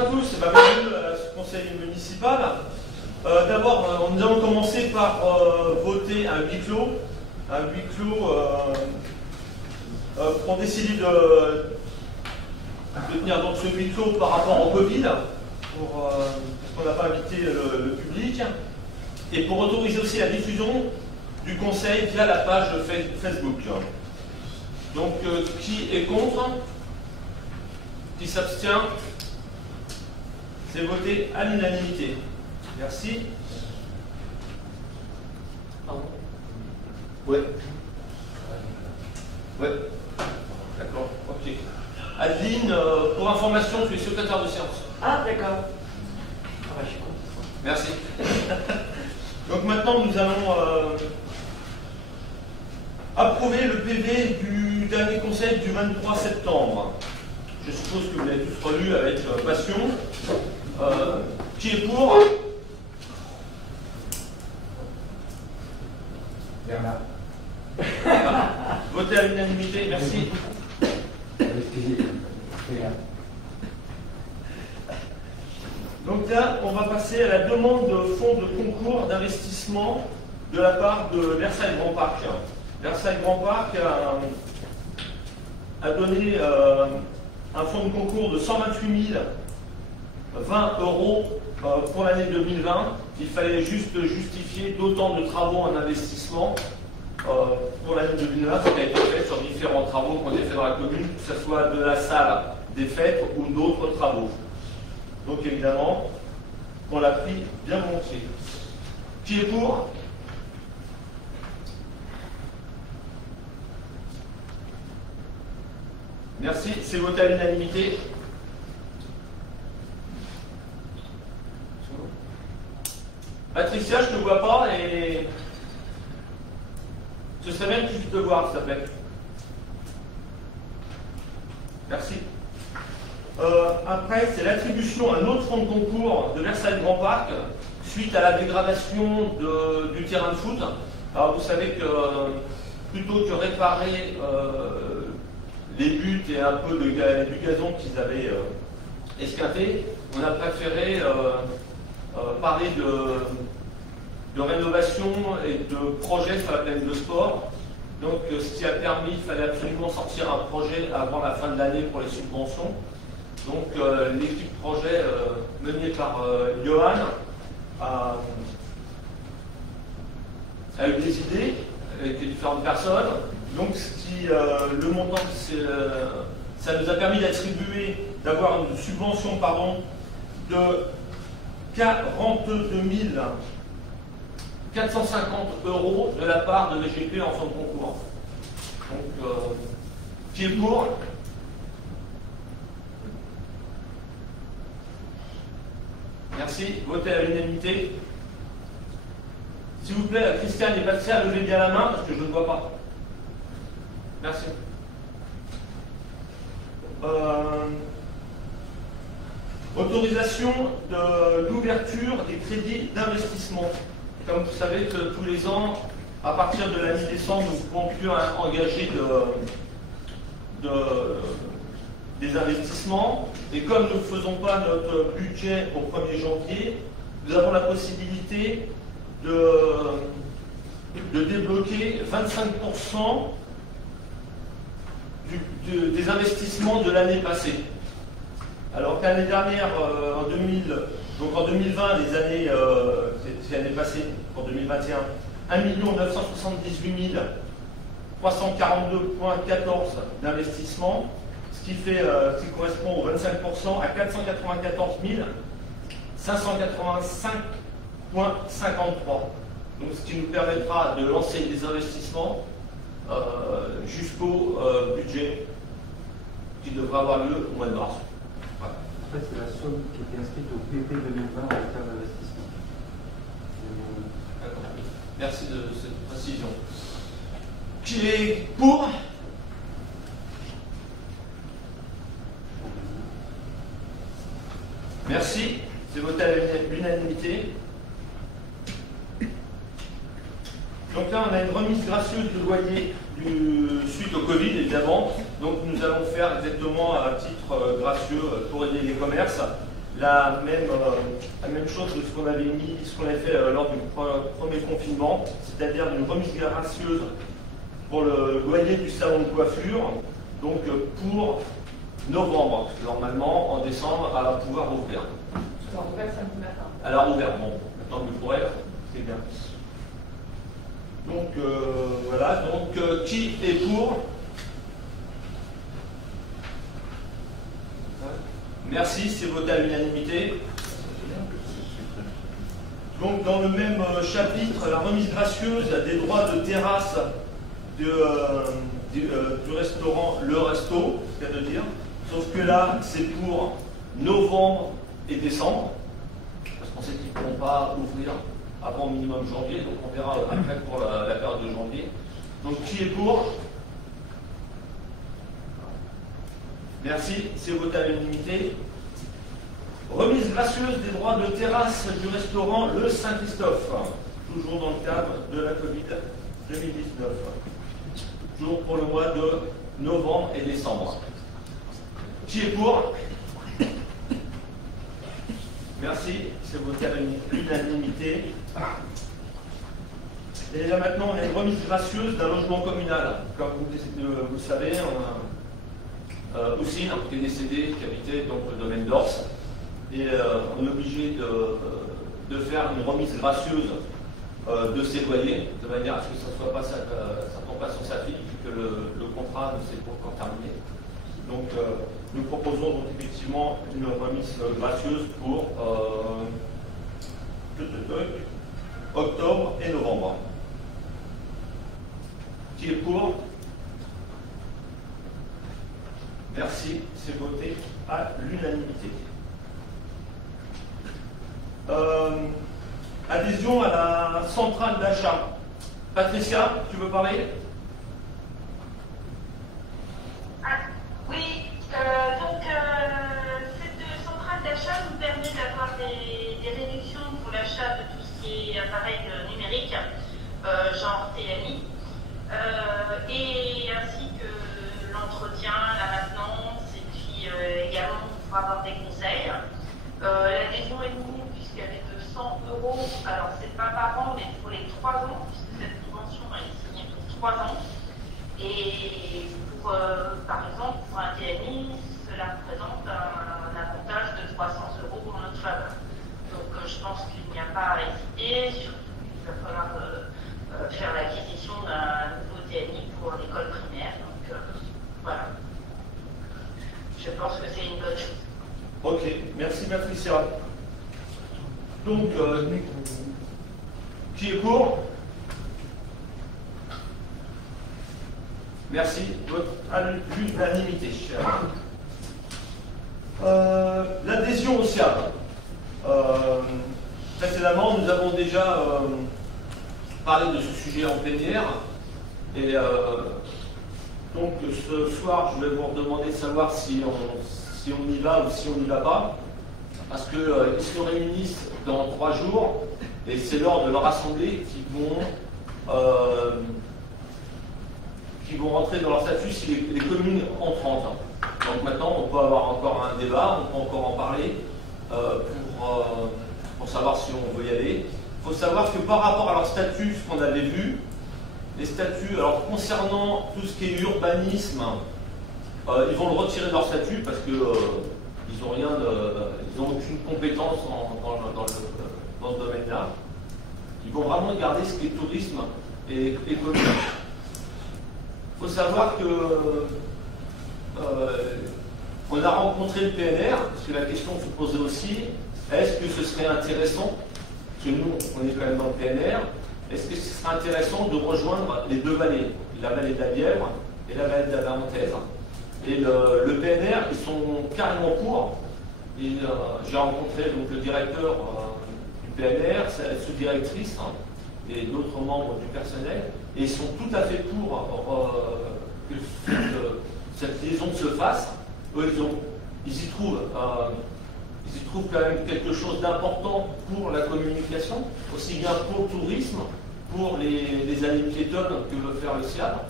Bonjour à tous, bienvenue à ce conseil municipal. D'abord, nous allons commencer par voter un huis clos. Un huis clos pour décider de tenir donc ce huis clos par rapport au Covid, parce qu'on n'a pas invité le public, et pour autoriser aussi la diffusion du conseil via la page Facebook. Donc, qui est contre? Qui s'abstient? C'est voté à l'unanimité. Merci. Pardon? Ouais. Ouais. D'accord. Ok. Adeline, pour information, tu es secrétaire de séance. Ah, d'accord. Ah, bah, je suis content. Merci. Donc maintenant, nous allons approuver le PV du dernier conseil du 23 septembre. Je suppose que vous l'avez tous relu avec passion. Qui est pour? Bernard. Votez à l'unanimité, merci. Donc là, on va passer à la demande de fonds de concours d'investissement de la part de Versailles Grand Parc. Versailles Grand Parc a donné un fonds de concours de 128 020 € pour l'année 2020. Il fallait juste justifier d'autant de travaux en investissement pour l'année 2020, ce qui a été fait sur différents travaux qu'on a fait dans la commune, que ce soit de la salle des fêtes ou d'autres travaux. Donc évidemment, on l'a pris bien volontiers. Qui est pour? Merci, c'est voté à l'unanimité. Patricia, je ne te vois pas et ce serait bien que tu puisses te voir, s'il te plaît. Merci. Après, c'est l'attribution à un autre fonds de concours de Versailles Grand Parc suite à la dégradation du terrain de foot. Alors vous savez que plutôt que réparer les buts et un peu du gazon qu'ils avaient esquinté, on a préféré parler de rénovation et de projet sur la plaine de sport. Donc ce qui a permis, il fallait absolument sortir un projet avant la fin de l'année pour les subventions. Donc l'équipe projet menée par Johan a eu des idées avec les différentes personnes. Donc le montant, ça nous a permis d'attribuer, d'avoir une subvention de 42 450 € de la part de VGP en fonds de concours. Donc, qui est pour? Merci. Votez à l'unanimité. S'il vous plaît, Christiane et Bastien, levez bien la main parce que je ne vois pas. Merci. Autorisation de l'ouverture des crédits d'investissement. Comme vous savez que tous les ans, à partir de la mi-décembre, nous ne pouvons plus engager des investissements. Et comme nous ne faisons pas notre budget au 1er janvier, nous avons la possibilité de débloquer 25% des investissements de l'année passée. Alors qu'année dernière, en 2020, c'est l'année passée, en 2021, 1 978 342,14 d'investissement, ce qui correspond aux 25% à 494 585,53. Donc ce qui nous permettra de lancer des investissements jusqu'au budget qui devra avoir lieu au mois de mars. En fait, c'est la somme qui était inscrite au PP 2020 en matière d'investissement. Merci de cette précision. Qui est pour? Merci. C'est voté à l'unanimité. Donc là, on a une remise gracieuse de loyer suite au Covid, évidemment. Donc nous allons faire exactement à titre gracieux pour aider les commerces. la même chose que ce qu'on avait fait lors du premier confinement, c'est-à-dire une remise gracieuse pour le loyer du salon de coiffure, donc pour novembre, parce que normalement en décembre elle va pouvoir ouvrir. Alors, ouvert samedi matin. Elle a ouvert, bon, maintenant que pour elle, c'est bien. Donc voilà, donc qui est pour? Merci, c'est voté à l'unanimité. Donc dans le même chapitre, la remise gracieuse des droits de terrasse du restaurant Le Resto, c'est ce qu'il y a de dire. Sauf que là, c'est pour novembre et décembre, parce qu'on sait qu'ils ne pourront pas ouvrir avant au minimum janvier, donc on verra après pour la période de janvier. Donc qui est pour? Merci, c'est voté à l'unanimité. Remise gracieuse des droits de terrasse du restaurant Le Saint-Christophe, toujours dans le cadre de la Covid 2019. Toujours pour le mois de novembre et décembre. Qui est pour? Merci, c'est voté à l'unanimité. Et là maintenant, on a une remise gracieuse d'un logement communal. Comme vous le savez, Houssine, qui est décédé, qui habitait donc le domaine d'Ors. Et on est obligé de faire une remise gracieuse de ses loyers, de manière à ce que ça ne tombe pas sur sa fille, puisque le contrat ne s'est pas encore terminé. Donc nous proposons donc effectivement une remise gracieuse pour octobre et novembre. Qui est pour? Merci, c'est voté à l'unanimité. Adhésion à la centrale d'achat. Patricia, tu veux parler? Oui, donc cette centrale d'achat nous permet d'avoir des réductions pour l'achat de tout ce qui est appareil numérique, genre TNI, et ainsi que l'entretien, la maintenance, et puis également pour avoir des conseils. L'adhésion est minime puisqu'elle est de 100 €, alors c'est pas par an, mais pour les 3 ans, puisque cette convention elle est signée pour 3 ans. Et pour, par exemple, pour un TNI, cela représente un avantage de 300 € en notre faveur. Donc je pense qu'il n'y a pas à hésiter, surtout qu'il va falloir faire l'acquisition d'un nouveau TNI pour l'école primaire. Donc voilà. Je pense que c'est une bonne chose. Ok, merci Patricia. Donc, qui est pour? Merci, vote à l'unanimité. L'adhésion au SIAP. Précédemment, nous avons déjà parlé de ce sujet en plénière. Et donc, ce soir, je vais vous demander de savoir si on y va ou si on n'y va pas. Parce qu'ils se réunissent dans 3 jours. Et c'est lors de leur assemblée qu'ils vont rentrer dans leur statut si les communes entrent. Donc maintenant, on peut avoir encore un débat, on peut encore en parler pour savoir si on veut y aller. Il faut savoir que par rapport à leur statut, ce qu'on avait vu, les statuts, alors concernant tout ce qui est urbanisme, ils vont le retirer de leur statut parce que ils n'ont aucune compétence dans ce domaine-là. Ils vont vraiment garder ce qui est tourisme et économie. Il faut savoir que on a rencontré le PNR, parce que la question se posait aussi, est-ce que ce serait intéressant, parce que nous, on est quand même dans le PNR, est-ce que ce serait intéressant de rejoindre les 2 vallées, la vallée de la Bièvre et la vallée de la Barantaise? Et le PNR, ils sont carrément pour. J'ai rencontré donc, le directeur du PNR, sa sous-directrice et d'autres membres du personnel, et ils sont tout à fait pour que cette liaison se fasse. Eux, ils y trouvent quand même quelque chose d'important pour la communication, aussi bien pour le tourisme, pour les allées piétonnes que veut faire le SIAP.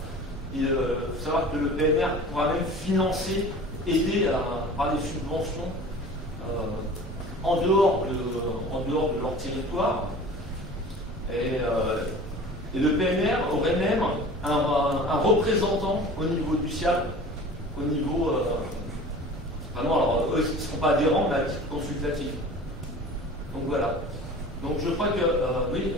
Il faut savoir que le PNR pourra même financer, aider par des subventions en dehors de leur territoire. Et le PNR aurait même un représentant au niveau du SIAB, au niveau. Vraiment, alors eux, ils ne seront pas adhérents, mais à titre consultatif. Donc voilà. Donc je crois que, oui,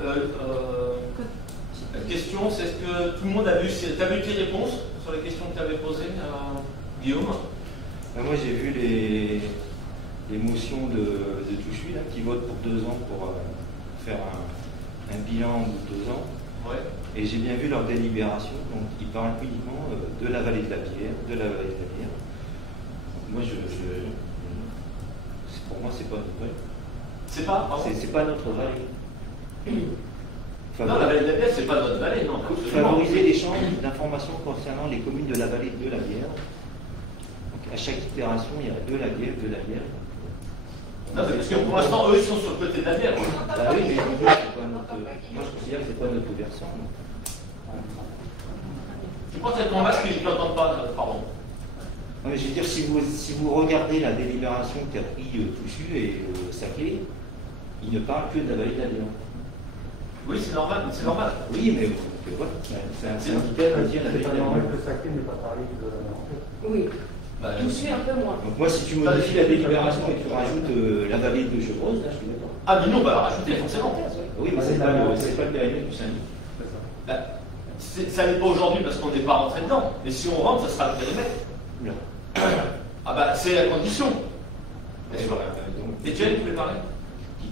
la question, c'est est-ce que tout le monde a vu, tu as vu tes réponses sur les questions que tu avais posées, Guillaume? Moi j'ai vu les motions de Touchu là, qui votent pour 2 ans pour faire un bilan de 2 ans. Ouais. Et j'ai bien vu leur délibération, donc ils parlent uniquement de la vallée de la Bière, Moi pour moi c'est pas notre vallée. C'est pas C'est pas notre vallée. Non, la vallée de la Bière, c'est pas notre vallée, non. Favoriser l'échange d'informations concernant les communes de la vallée de la Bière. Donc à chaque itération, il y a de la Bière. Non, parce que pour l'instant, eux, ils sont sur le côté de la Bière. Bah oui, mais moi je considère que c'est pas notre versant. Je pense que c'est ton masque qu'ils n'entendent pas, pardon. Non, mais je veux dire, si vous regardez la délibération qu'a pris Touchu et Saclay, ils ne parlent que de la vallée de la Bière. Oui, c'est normal, c'est normal. Oui, mais voilà, c'est un syndicat à dire la vallée de la Bière. Le Saclay n'est pas parlé de. Oui, Touchu un peu moins. Donc moi, si tu modifies la délibération et que tu rajoutes la vallée de Chevreuse, là, je suis d'accord. Ah, mais nous, on va la rajouter forcément. Oui, mais c'est pas le périmètre du syndicat. Ça n'est pas aujourd'hui parce qu'on n'est pas rentré dedans. Mais si on rentre, ça sera le périmètre. Non. Ah bah, c'est la condition. Etienne, tu voulais parler?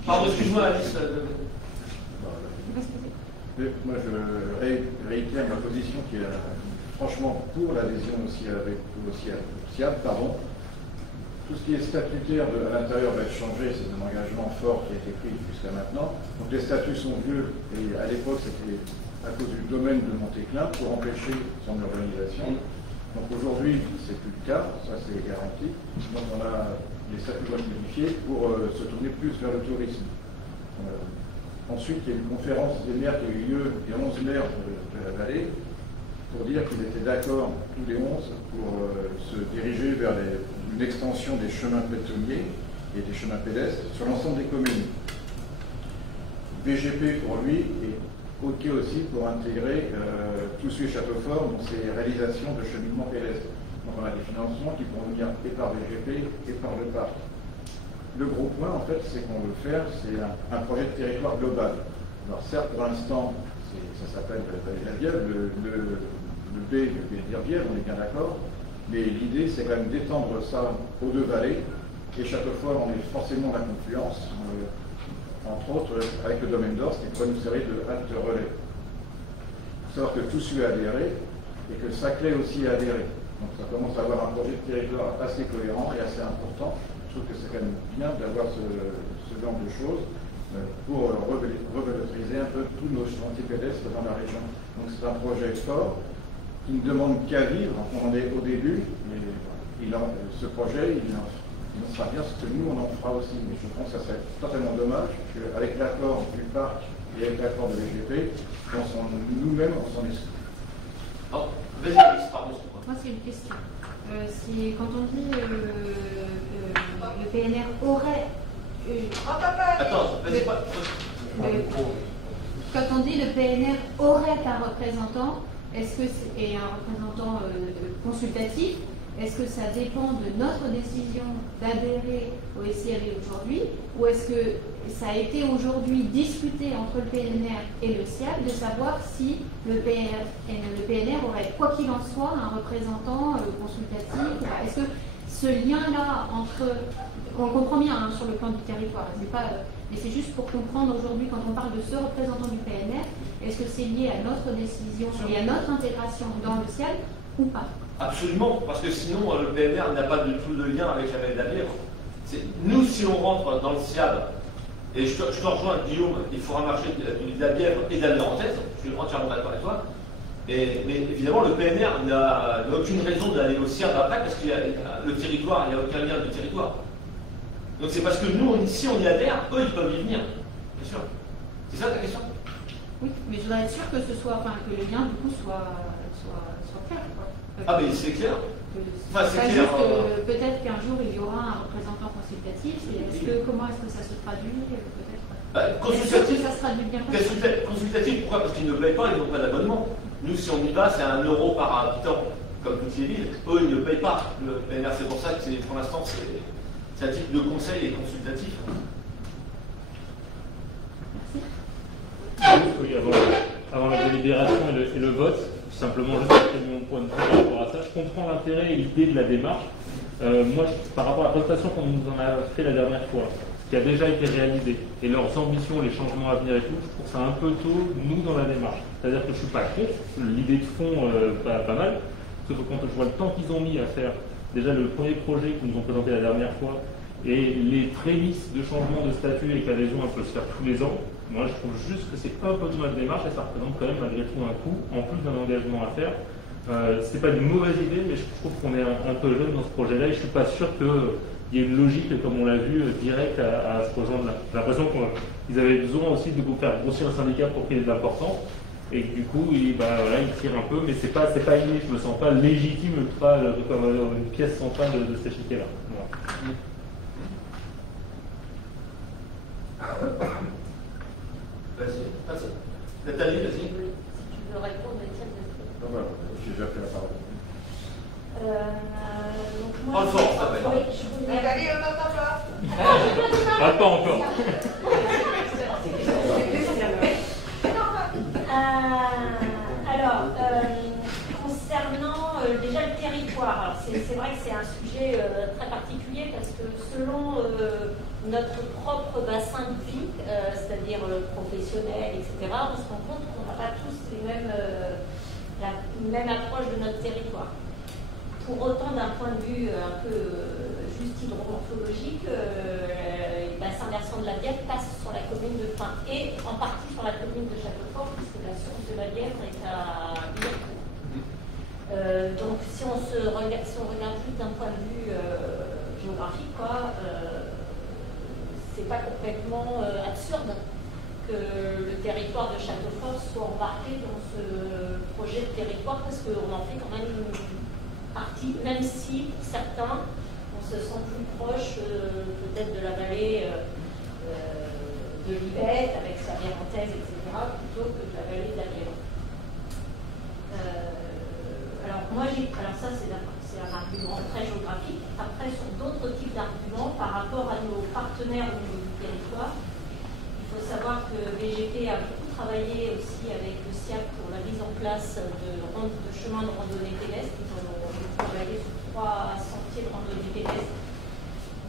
Pardon, excuse-moi, Alice. Moi, je réitère ma position qui est franchement pour l'adhésion aussi avec au SIAB. Tout ce qui est statutaire à l'intérieur va être changé, c'est un engagement fort qui a été pris jusqu'à maintenant. Donc les statuts sont vieux et à l'époque c'était à cause du domaine de Montéclin pour empêcher son urbanisation. Donc aujourd'hui c'est plus le cas, ça c'est garanti. Donc on a les statuts doivent être modifiés pour se tourner plus vers le tourisme. Ensuite, il y a une conférence des maires qui a eu lieu, des 11 maires de la vallée, pour dire qu'ils étaient d'accord, tous les 11, pour se diriger vers une extension des chemins piétonniers et des chemins pédestres sur l'ensemble des communes. BGP, pour lui, est OK aussi pour intégrer Toussus et Châteaufort dans ses réalisations de cheminement pédestre. Donc on a des financements qui pourront venir et par BGP et par le parc. Le gros point, en fait, c'est qu'on veut faire, c'est un projet de territoire global. Alors certes, pour l'instant, ça s'appelle la vallée de la Bièvre, le B, le Bièvre, on est bien d'accord, mais l'idée, c'est quand même d'étendre ça aux 2 vallées, et Châteaufort, on est forcément la confluence, entre autres avec le domaine d'Ors, qui pourrait nous servir de halte relais. Il faut savoir que Toussus a adhéré, et que Saclay aussi a adhéré. Donc ça commence à avoir un projet de territoire assez cohérent et assez important. Je trouve que c'est quand même bien d'avoir ce genre de choses pour revaloriser un peu tous nos chantiers pédestres dans la région. Donc c'est un projet fort qui ne demande qu'à vivre. On en est au début, mais ce projet, il en sera bien ce que nous, on en fera aussi. Mais je pense que ça serait totalement dommage qu'avec l'accord du parc et avec l'accord de l'EGP, nous-mêmes, on s'en exclut. Oh, vas-y, Alice, pardon. Moi, c'est une question. Quand on dit le PNR aurait. Attends, vas-y, pas. Quand on dit le PNR aurait un représentant, est-ce que et un représentant consultatif, est-ce que ça dépend de notre décision d'adhérer au SIAB aujourd'hui, ou est-ce que ça a été aujourd'hui discuté entre le PNR et le SIAB de savoir si le PNR aurait, quoi qu'il en soit, un représentant consultatif? Est-ce que ce lien-là entre... On comprend bien hein, sur le plan du territoire, mais c'est juste pour comprendre aujourd'hui, quand on parle de ce représentant du PNR, est-ce que c'est lié à notre décision et à notre intégration dans le SIAB ou pas? Absolument, parce que sinon le PNR n'a pas du tout de lien avec la vallée de la Bièvre. Nous, si on rentre dans le SIAB, et je te rejoins, Guillaume, il faudra marcher de la Bièvre et de la Mérantaise, je suis entièrement d'accord avec toi. Mais évidemment, le PNR n'a aucune raison d'aller au SIAB après, parce qu'il y a le territoire, il n'y a aucun lien de territoire. Donc c'est parce que nous, ici, on y adhère, eux, ils peuvent y venir, bien sûr. C'est ça ta question? Oui, mais je voudrais être sûr que ce soit, enfin, que le lien du coup soit soit clair, quoi. Ah, mais c'est clair. Enfin, c'est Pas clair. juste, peut-être qu'un jour il y aura un représentant consultatif. Comment est-ce que ça se traduit peut-être Consultatif, ça se traduit bien. consultatif, pourquoi? Parce qu'ils ne payent pas, ils n'ont pas d'abonnement. Nous, si on y va, c'est 1 euro par habitant, comme toutes les villes. Eux, ils ne payent pas le PNR. C'est pour ça que pour l'instant, c'est un type de conseil et consultatif. Oui, avant la délibération et le vote, simplement juste mon point de vue par rapport à ça, je comprends l'intérêt et l'idée de la démarche. Moi, par rapport à la présentation qu'on nous en a fait la dernière fois, qui a déjà été réalisé, et leurs ambitions, les changements à venir et tout, je trouve ça un peu tôt, nous, dans la démarche. C'est-à-dire que je ne suis pas contre, l'idée de fond, pas mal, sauf que quand je vois le temps qu'ils ont mis à faire déjà le premier projet qu'ils nous ont présenté la dernière fois, et les prémices de changement de statut et qu'adhésion, elle peut se faire tous les ans, moi je trouve juste que c'est un peu de mal de démarche et ça représente quand même malgré tout un coût, en plus d'un engagement à faire. C'est pas une mauvaise idée, mais je trouve qu'on est un peu jeune dans ce projet-là et je suis pas sûr qu'il y ait une logique, comme on l'a vu, directe à se rejoindre là. J'ai l'impression qu'ils avaient besoin aussi de faire grossir un syndicat pour qu'il y ait de l'importance. Et que du coup, ils tirent un peu, mais c'est pas inné, je me sens pas légitime comme une pièce centrale de cet échiquier-là. Voilà. Vas-y, Nathalie, vas-y. Si tu veux répondre, Étienne, vas-y. Ah, voilà, j'ai déjà fait la parole. Donc moi, Parle fort, ça va. oui, je voulais... Nathalie, on n'entend pas. Ah, pas encore. Concernant déjà le territoire, alors c'est vrai que c'est un sujet très particulier parce que selon notre propre bassin de vie, c'est-à-dire professionnel, etc., on se rend compte qu'on n'a pas tous la même approche de notre territoire. Pour autant, d'un point de vue un peu juste hydromorphologique, le bassin versant de la Bièvre passe sur la commune de Pin et en partie sur la commune de Châteaufort, puisque la source de la Bièvre est à Billancourt. Donc, si on regarde plus d'un point de vue géographique, c'est pas complètement absurde que le territoire de Châteaufort soit embarqué dans ce projet de territoire, parce qu'on en fait quand même une partie, même si pour certains, on se sent plus proche peut-être de la vallée de l'Yvette, avec sa Vérantaise, etc., plutôt que de la vallée de la Bièvre. Alors ça c'est un argument très géographique. Après, sur d'autres types d'arguments par rapport à nos partenaires au niveau du territoire, il faut savoir que VGP a beaucoup travaillé aussi avec le SIAC pour la mise en place de chemins de randonnée pédestre. Ils ont travaillé sur 3 sentiers de randonnée pédestre,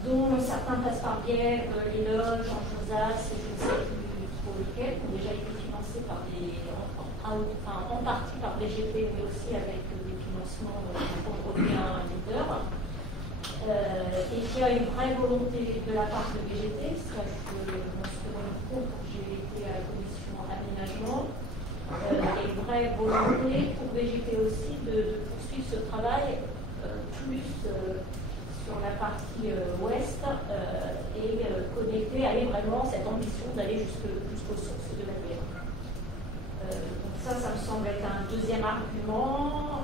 dont certains passent par Bièvre, les Loges, en Josas, et je ne sais plus trop lesquels, qui ont déjà été financés par en partie par VGP, mais aussi avec des financements pour revient leader. Et qu'il y a une vraie volonté de la part de VGT, ça je m'en suis rendu compte quand j'ai été à la commission aménagement, et une vraie volonté pour VGT aussi de poursuivre ce travail plus sur la partie ouest et connecter, aller vraiment cette ambition d'aller jusqu'aux sources de la Bièvre. Donc ça me semble être un deuxième argument.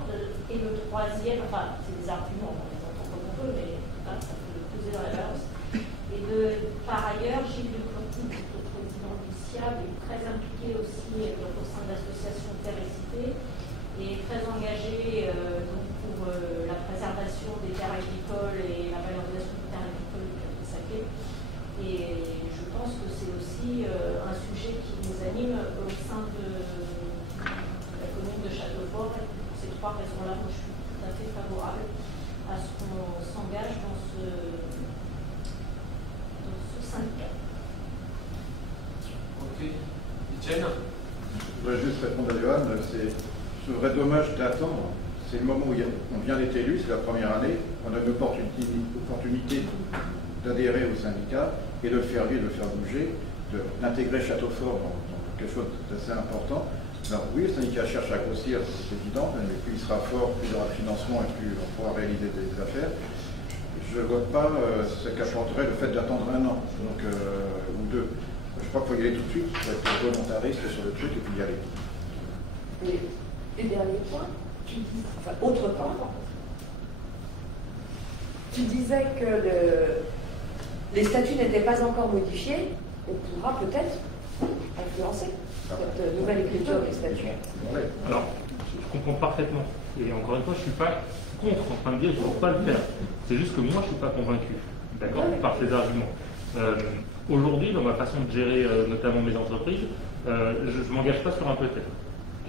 Et le troisième, enfin, c'est des arguments, on les entend comme on peut, mais ça peut poser dans la balance. Et par ailleurs, Gilles de Clotilde, le président du SIAB, est très impliqué aussi au sein de l'association Terre et Cité, et très engagé donc pour la préservation des terres agricoles et la valorisation des terres agricoles du Saquet. Et je pense que c'est aussi un sujet qui nous anime au sein de la commune de Châteaufort. Et pour ces 3 raisons-là, moi je suis tout à fait favorable à ce qu'on s'engage dans ce syndicat. Ok. Etienne? Je voudrais juste répondre à Johan, c'est ce vrai dommage d'attendre. C'est le moment où on vient d'être élu, c'est la première année, on a une opportunité d'adhérer au syndicat et de le faire vivre, de le faire bouger, d'intégrer Châteaufort dans quelque chose d'assez important. Alors oui, le syndicat cherche à grossir, c'est évident, mais plus il sera fort, plus il y aura de financement et plus on pourra réaliser des affaires. Je ne vois pas ce qu'apporterait le fait d'attendre 1 an, donc, ou 2. Je crois qu'il faut y aller tout de suite, il faut être volontariste sur le truc et puis y aller. Et dernier point, Enfin, autre part. Tu disais que les statuts n'étaient pas encore modifiés. On pourra peut-être influencer cette nouvelle écriture des statuts. Alors, je comprends parfaitement. Et encore une fois, je ne suis pas contre en train de dire qu'il ne faut pas le faire. C'est juste que moi, je ne suis pas convaincu, d'accord, par ces arguments. Aujourd'hui, dans ma façon de gérer notamment mes entreprises, je ne m'engage pas sur un peut-être.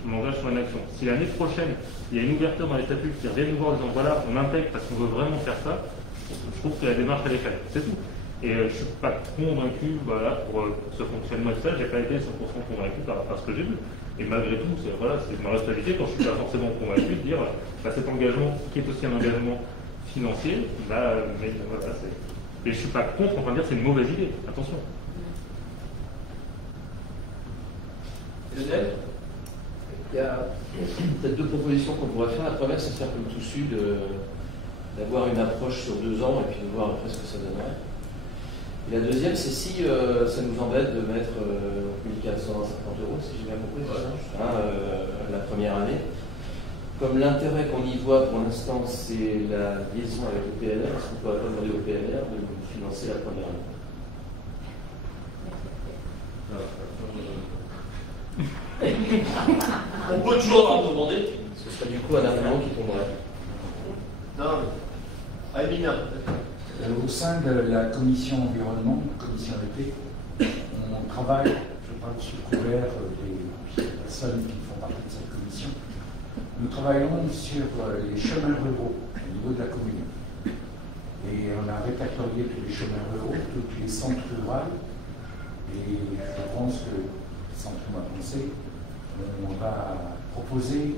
Je m'engage sur une action. Si l'année prochaine, il y a une ouverture dans les statuts qui reviennent nous voir en disant voilà, on intègre parce qu'on veut vraiment faire ça, je trouve que la démarche, elle est faite. C'est tout. Et je ne suis pas convaincu voilà, pour ce fonctionnement et ça, je n'ai pas été 100% convaincu par ce que j'ai vu. Et malgré tout, c'est ma responsabilité quand je ne suis pas forcément convaincu de dire cet engagement qui est aussi un engagement financier, mais voilà, c'est. Et je ne suis pas contre en train de dire que c'est une mauvaise idée. Attention. Lionel ? Il y a peut-être deux propositions qu'on pourrait faire. La première, c'est de faire comme tout sud, d'avoir une approche sur 2 ans et puis de voir après ce que ça donnerait. Et la deuxième, c'est si ça nous embête de mettre 1450 €, si j'ai bien compris, la première année. Comme l'intérêt qu'on y voit pour l'instant, c'est la liaison avec le PNR, est-ce qu'on peut pas demander au PNR de nous financer la première année? On peut toujours en demander. Ce serait du coup un argument qui tomberait. Non, Amina. Au sein de la commission environnement, commission EP, on travaille, je parle sous couvert des personnes qui font partie de cette commission, nous travaillons sur les chemins ruraux au niveau de la commune. Et on a répertorié tous les chemins ruraux, tous les centres ruraux, et je pense que, sans tout ma pensée, on va proposer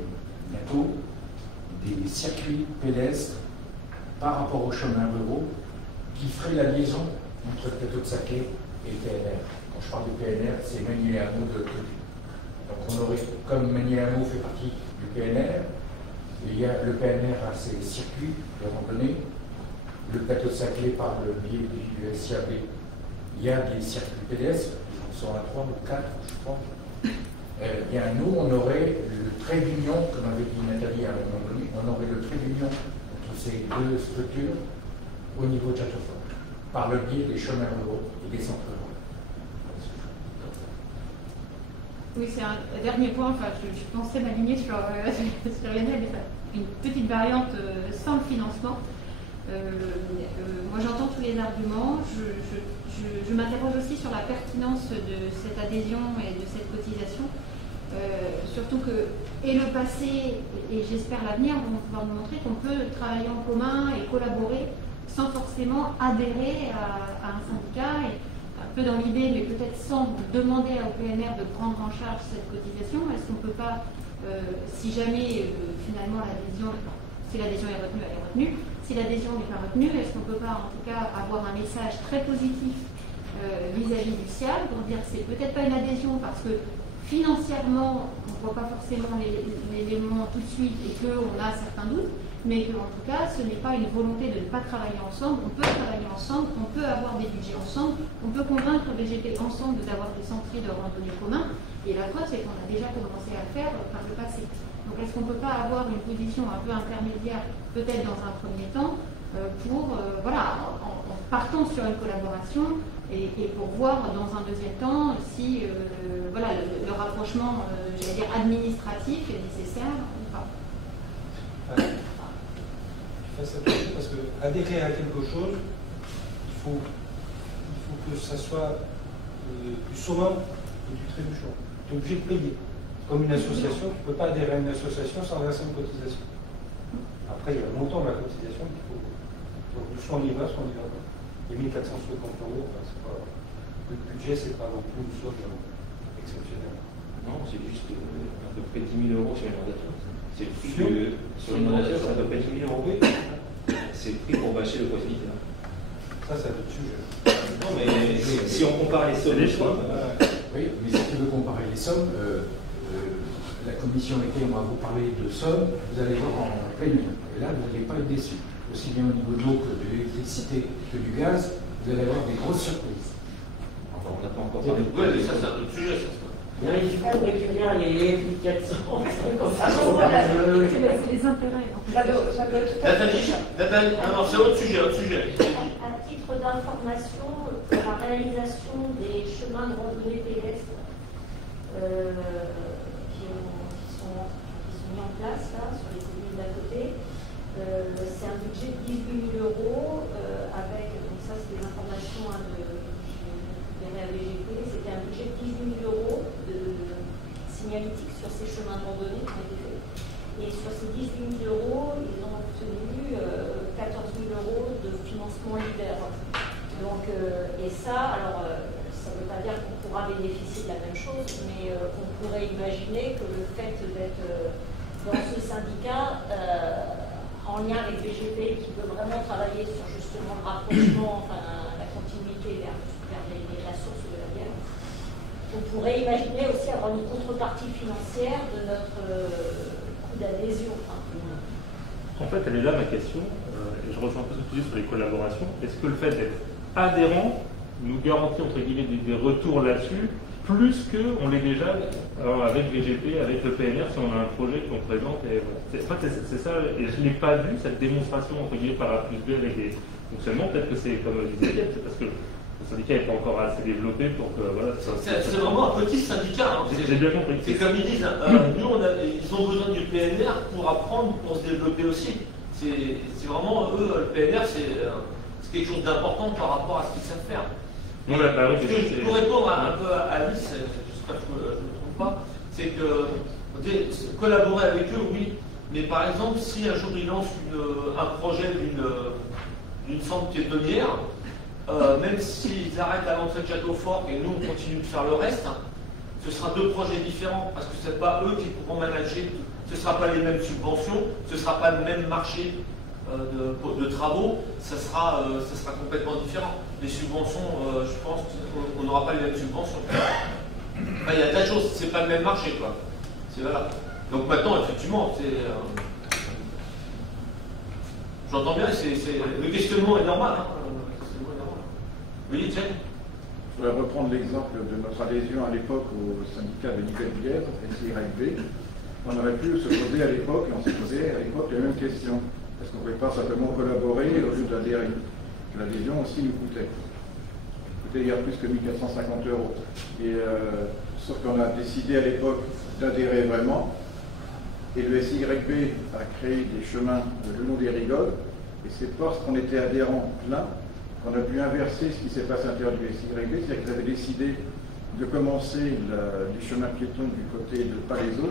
bientôt des circuits pédestres par rapport aux chemins ruraux qui feraient la liaison entre le plateau de Saclay et le PNR. Quand je parle du PNR, c'est Magny-les-Hameaux de l'autre côté. Donc on aurait, comme Magny-les-Hameaux fait partie du PNR, il y a le PNR a ses circuits de randonnée, le plateau de Saclay par le biais du SIAB, il y a des circuits pédestres, ils sont à 3 ou 4, je crois. Et nous, on aurait le trait d'union, comme avait dit Nathalie à un moment donné, on aurait le trait d'union entre ces deux structures au niveau de Châteaufort, par le biais des chemins ruraux et des centres ruraux. Oui, c'est un dernier point. Enfin, je pensais m'aligner sur Lionel, une petite variante sans le financement. Moi, j'entends tous les arguments. Je m'interroge aussi sur la pertinence de cette adhésion et de cette cotisation. Surtout que, et le passé, et j'espère l'avenir, vont pouvoir nous montrer qu'on peut travailler en commun et collaborer sans forcément adhérer à un syndicat, et un peu dans l'idée, mais peut-être sans demander au PNR de prendre en charge cette cotisation. Est-ce qu'on ne peut pas, si jamais finalement l'adhésion, si l'adhésion est retenue, elle est retenue. Si l'adhésion n'est pas retenue, est-ce qu'on ne peut pas en tout cas avoir un message très positif vis-à-vis du SIAB pour dire que c'est peut-être pas une adhésion parce que financièrement on ne voit pas forcément l'élément tout de suite et qu'on a certains doutes, mais qu'en tout cas ce n'est pas une volonté de ne pas travailler ensemble. On peut travailler ensemble, on peut avoir des budgets ensemble, on peut convaincre BGP ensemble d'avoir des sentiers de randonnée communs, et la preuve c'est qu'on a déjà commencé à le faire par le passé. Donc est-ce qu'on ne peut pas avoir une position un peu intermédiaire, peut-être dans un premier temps, pour, en partant sur une collaboration et pour voir dans un deuxième temps si le rapprochement, j'allais dire, administratif est nécessaire ou pas. Je fasse attention parce qu'adhérer à quelque chose, il faut que ça soit du saumon et du trébuchon. Tu es obligé de payer. Comme une association, tu ne peux pas adhérer à une association sans verser une cotisation. Après, il y a le montant de la cotisation qu'il faut. Donc, soit on y va, soit on n'y va pas. Et 1450 €, le budget, c'est pas non plus une somme exceptionnelle. Non, c'est juste à peu près 10 000 € sur une mandature. C'est le prix sur une mandature, c'est à peu près 10 000 €. C'est le prix pour bâcher le poste militaire. Ça, c'est un autre sujet. Non, mais si on compare les sommes, oui, mais si tu veux comparer les sommes, la commission était, on va vous parler de sommes, vous allez voir en pleine lune. Et là, vous n'allez pas être déçus. Aussi bien au niveau de l'eau que de l'électricité que du gaz, vous allez avoir des grosses surprises. on n'a pas encore parlé. Oui, mais ça, c'est un autre sujet. Il faut récupérer les 400. C'est les intérêts. Ça doit tout à fait. Non, c'est autre sujet, À titre d'information, pour la réalisation des chemins de randonnée pédestre qui sont mis en place là, sur les communes d'à côté, c'est un budget de 18 000 euros avec, donc ça c'est des informations de la VGP, c'était un budget de 18 000 euros de signalétique sur ces chemins de randonnée qui ont été faits. Et sur ces 18 000 euros, ils ont obtenu 14 000 euros de financement l'hiver. Donc, et ça, alors, ça ne veut pas dire qu'on pourra bénéficier de la même chose, mais on pourrait imaginer que le fait d'être dans ce syndicat, en lien avec VGP, qui veut vraiment travailler sur justement le rapprochement, enfin, la continuité vers la source de la guerre, on pourrait imaginer aussi avoir une contrepartie financière de notre coût d'adhésion. En fait, elle est là ma question, et je rejoins un peu ce que tu dis sur les collaborations. Est-ce que le fait d'être adhérent nous garantit entre guillemets des retours là-dessus, plus qu'on l'est déjà avec VGP, avec le PNR, si on a un projet qu'on présente. Et voilà. En fait, c'est ça, et je ne l'ai pas vu, cette démonstration entre guillemets par A plus B avec des fonctionnements. Peut-être que c'est comme disait, c'est parce que le syndicat n'est pas encore assez développé pour que. Voilà, c'est vraiment un petit syndicat. Hein. J'ai bien compris. C'est comme ils disent, nous, ils ont besoin du PNR pour apprendre, pour se développer aussi. C'est vraiment, eux, le PNR, c'est quelque chose d'important par rapport à ce qu'ils savent faire. Oui, pour répondre un peu à Alice, j'espère que je ne me trompe pas, c'est que collaborer avec eux, oui, mais par exemple, si un jour ils lancent un projet d'une centre piétonnière, même s'ils arrêtent à l'entrée de Châteaufort et nous on continue de faire le reste, ce sera deux projets différents, parce que ce n'est pas eux qui pourront manager, ce ne sera pas les mêmes subventions, ce ne sera pas le même marché de travaux, ça sera complètement différent. Les subventions, je pense qu'on n'aura pas les mêmes subventions. Enfin, il y a tas de choses, c'est pas le même marché, quoi. Voilà. Donc maintenant, effectivement, j'entends bien, le questionnement est normal. Hein. Oui, Etienne ? Je voudrais reprendre l'exemple de notre adhésion à l'époque au syndicat de Nicolas-Bièvre, SIRLB. On aurait pu se poser à l'époque, et on s'est posé à l'époque les mêmes questions. Est-ce qu'on ne pouvait pas simplement collaborer au lieu d'adhérer? L'adhésion aussi nous coûtait. Il y a plus que 1 450 euros. Et, sauf qu'on a décidé à l'époque d'adhérer vraiment. Et le SIRLB a créé des chemins le long des rigoles. Et c'est parce qu'on était adhérents plein qu'on a pu inverser ce qui s'est passé à l'intérieur du SIRLB. C'est-à-dire qu'ils avaient décidé de commencer les chemins piétons du côté de Palaiseau.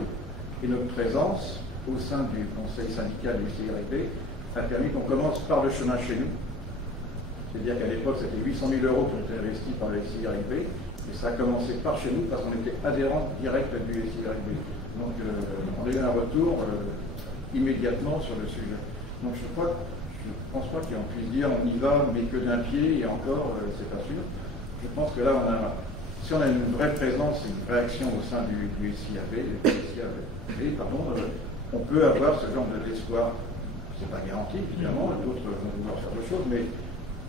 Et notre présence au sein du conseil syndical du SIRLB a permis qu'on commence par le chemin chez nous. C'est-à-dire qu'à l'époque, c'était 800 000 euros qui ont été investis par le SIRLB, et ça a commencé par chez nous parce qu'on était adhérent direct du SIRLB. Donc on a eu un retour immédiatement sur le sujet. Donc je pense pas qu'on puisse dire on y va, mais que d'un pied, et encore, c'est pas sûr. Je pense que là, si on a une vraie présence, une vraie action au sein du SIAV, on peut avoir ce genre d'espoir. C'est pas garanti, évidemment, d'autres vont vouloir faire d'autres choses, mais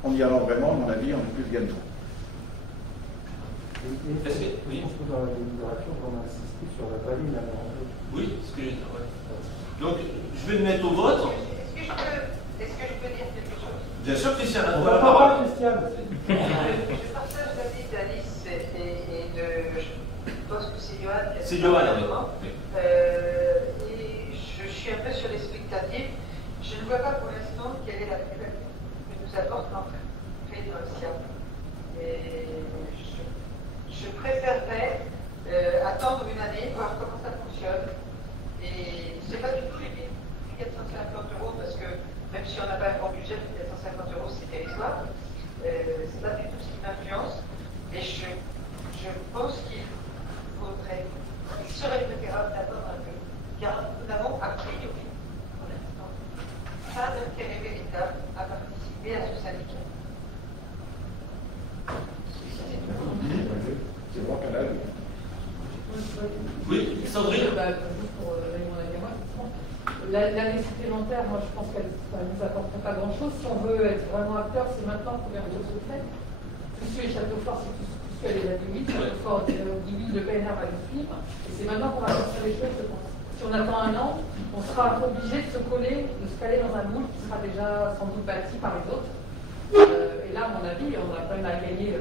en y allant vraiment, à mon avis, on est plus gagnant. Oui. Je pense que dans la délibération, on a insisté sur la valide à la. Oui, ce que ouais. Donc, je vais le mettre au vote. Est-ce que je peux dire quelque chose? Bien sûr, Christiane, on va pas Christiane. Je partage l'avis d'Alice et de. Je pense que c'est Johan. C'est Johan, oui. Et je suis un peu sur l'expectative. Je ne vois pas pour l'instant quelle est la plus-value que nous apporte l'entrée dans le SIAV. Et je préférerais attendre une année, voir comment ça fonctionne. Et ce n'est pas du tout les 450 euros, parce que même si on n'a pas un grand budget, 450 euros c'est dérisoire. C'est pas du tout ce qui m'influence. Mais je pense qu'il serait préférable d'attendre un peu. Car nous n'avons a priori, pour l'instant, pas d'intérêt véritable à participer à ce syndicat. C'est bon, Canal. Oui, Sandrine. Pour l'année supplémentaire, moi je pense qu'elle ne nous apporterait pas grand-chose. Si on veut être vraiment acteur, c'est maintenant qu'on vient de se faire. Plus les Châteaufort, c'est tout puisqu'elle est la limite, Châteaufort 10 000 de PNR va nous suivre, et c'est maintenant qu'on va sortir les choses, je pense. Si on attend un an, on sera obligé de se caler dans un moule qui sera déjà sans doute bâti par les autres. Et là, à mon avis, on a quand même à gagner.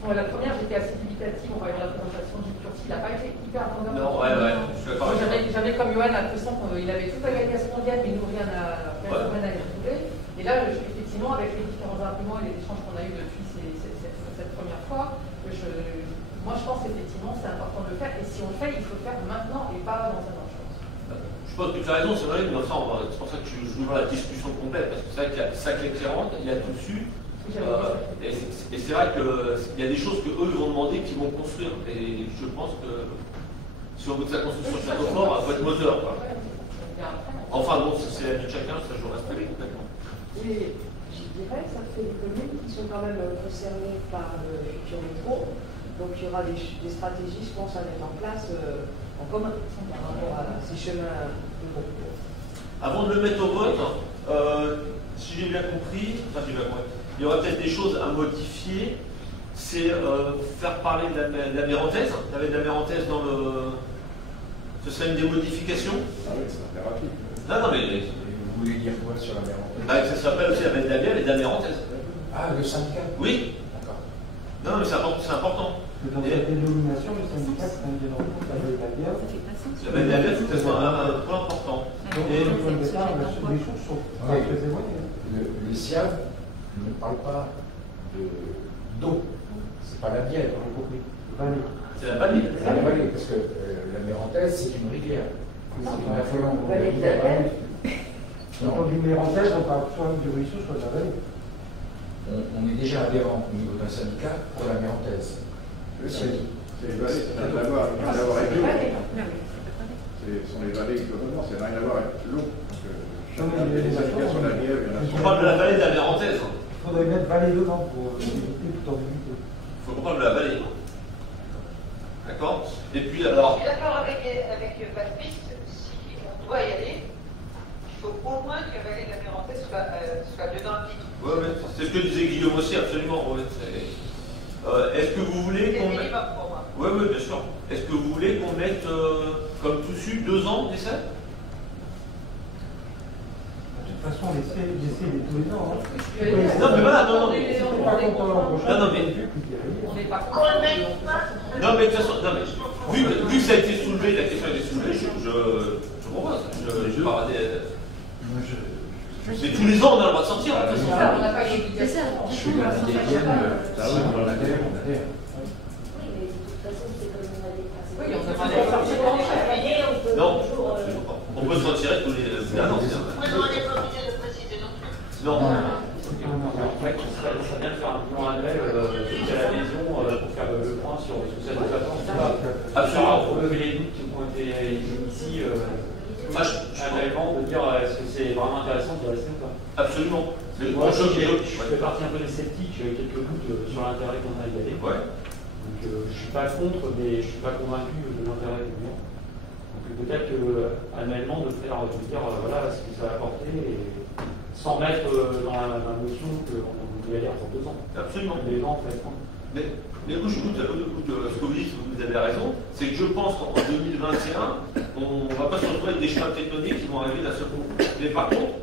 Bon, la première, j'étais assez dubitative, on va voir la présentation du Turci, il n'a pas été hyper vendeur. Non, ouais, je suis d'accord. J'avais comme Johan l'impression qu'il avait tout à gagner à ce mondial, mais nous rien à y retrouver. Et là, effectivement, avec les différents arguments et les échanges qu'on a eus depuis cette première fois, moi je pense effectivement c'est important de le faire. Et si on le fait, il faut le faire maintenant et pas dans un an, je pense. Je pense que tu as raison, c'est vrai, mais enfin, c'est pour ça que je joue la discussion complète, parce que c'est vrai qu'il y a sacré Clérande, il y a tout dessus. Et c'est vrai qu'il y a des choses que eux vont demander qu'ils vont construire. Et je pense que si on veut que ça construise sur Châteaufort, il faut être moteur. Quoi. Enfin bon, c'est la vie de chacun, ça je reste complètement. Et je dirais que ça fait des communes qui sont quand même concernées par le futur métro. Donc il y aura des stratégies, je pense, à mettre en place en commun par rapport à ces chemins de groupe. Avant de le mettre au vote, si j'ai bien compris, il y aura peut-être des choses à modifier. C'est faire parler de la mérantaise. Il y avait de la mérantaise dans le. Ce serait une des modifications. Ah oui, c'est impératif. Non, mais. Vous voulez dire quoi sur la mérantaise? Ça s'appelle aussi la baie de la bière et de la mérantaise. Ah, le syndicat? Oui. D'accord. Non, mais c'est important. Dans cette dénomination, le syndicat prend bien en compte la baie de la bière. La baie de la bière, c'est un point important. Et au point de départ, les choses sont très éloignées. Le SIAV ne parle pas d'eau. C'est pas la bière, on a compris. C'est la vallée. C'est la vallée, parce que la mérantaise, c'est une rivière. C'est une affluent. Quand on dit mérantaise, on parle soit du ruisseau, soit de la vallée. On est déjà adhérent au niveau d'un syndicat pour la mérantaise. C'est les vallées, ça n'a rien à voir avec l'eau. Ce sont les vallées globalement, ça n'a rien à voir avec l'eau. Les syndicats sur la Bièvre, il y en a. On parle de la vallée de la mérantaise. Il faudrait mettre vallée dedans pour éviter toute ambiguïté. Il faut qu'on parle de la vallée. D'accord. Et puis alors. Je suis d'accord avec Patrice, si on doit y aller, il faut au moins que la vallée de la mérantaise soit dedans le titre. Oui, c'est ce que disait Guillaume aussi, absolument. Ouais, est-ce que vous voulez qu'on mette. Oui, bien sûr. Est-ce que vous voulez qu'on mette, comme tout sud, 2 ans d'essai? De toute façon, l'essai est tous les ans. Non, mais voilà, non, mais. Non, mais de toute façon, vu que ça a été soulevé, la question a été soulevée, je comprends ça. Mais tous les ans, on a le droit de sortir. On n'a pas eu d'obligation. Je suis dans la terre, on adhère. Oui, on a pas Non, on peut se retirer tous les ans. On n'est pas obligé de préciser non plus. Non. En fait, ça serait bien de faire un bilan annuel à la maison pour faire le point sur ce que ça nous attend. Absolument. Pour lever les doutes qui ont été ici annuellement, de dire est-ce que c'est vraiment intéressant de rester ou pas. Absolument. Moi, je fais partie un peu des sceptiques, j'ai quelques doutes sur l'intérêt qu'on a y aller. Ouais. Donc je ne suis pas contre, mais je ne suis pas convaincu de l'intérêt du bien. Donc peut-être que annuellement de dire voilà ce que ça va apporter et sans mettre dans la notion qu'on doit y aller pour 2 ans. Absolument. Les gens en fait. Mais où je goûte ce que vous dites, vous avez raison, c'est que je pense qu'en 2021, on ne va pas se retrouver avec des chemins tectoniques qui vont arriver d'un seul coup. Mais par contre,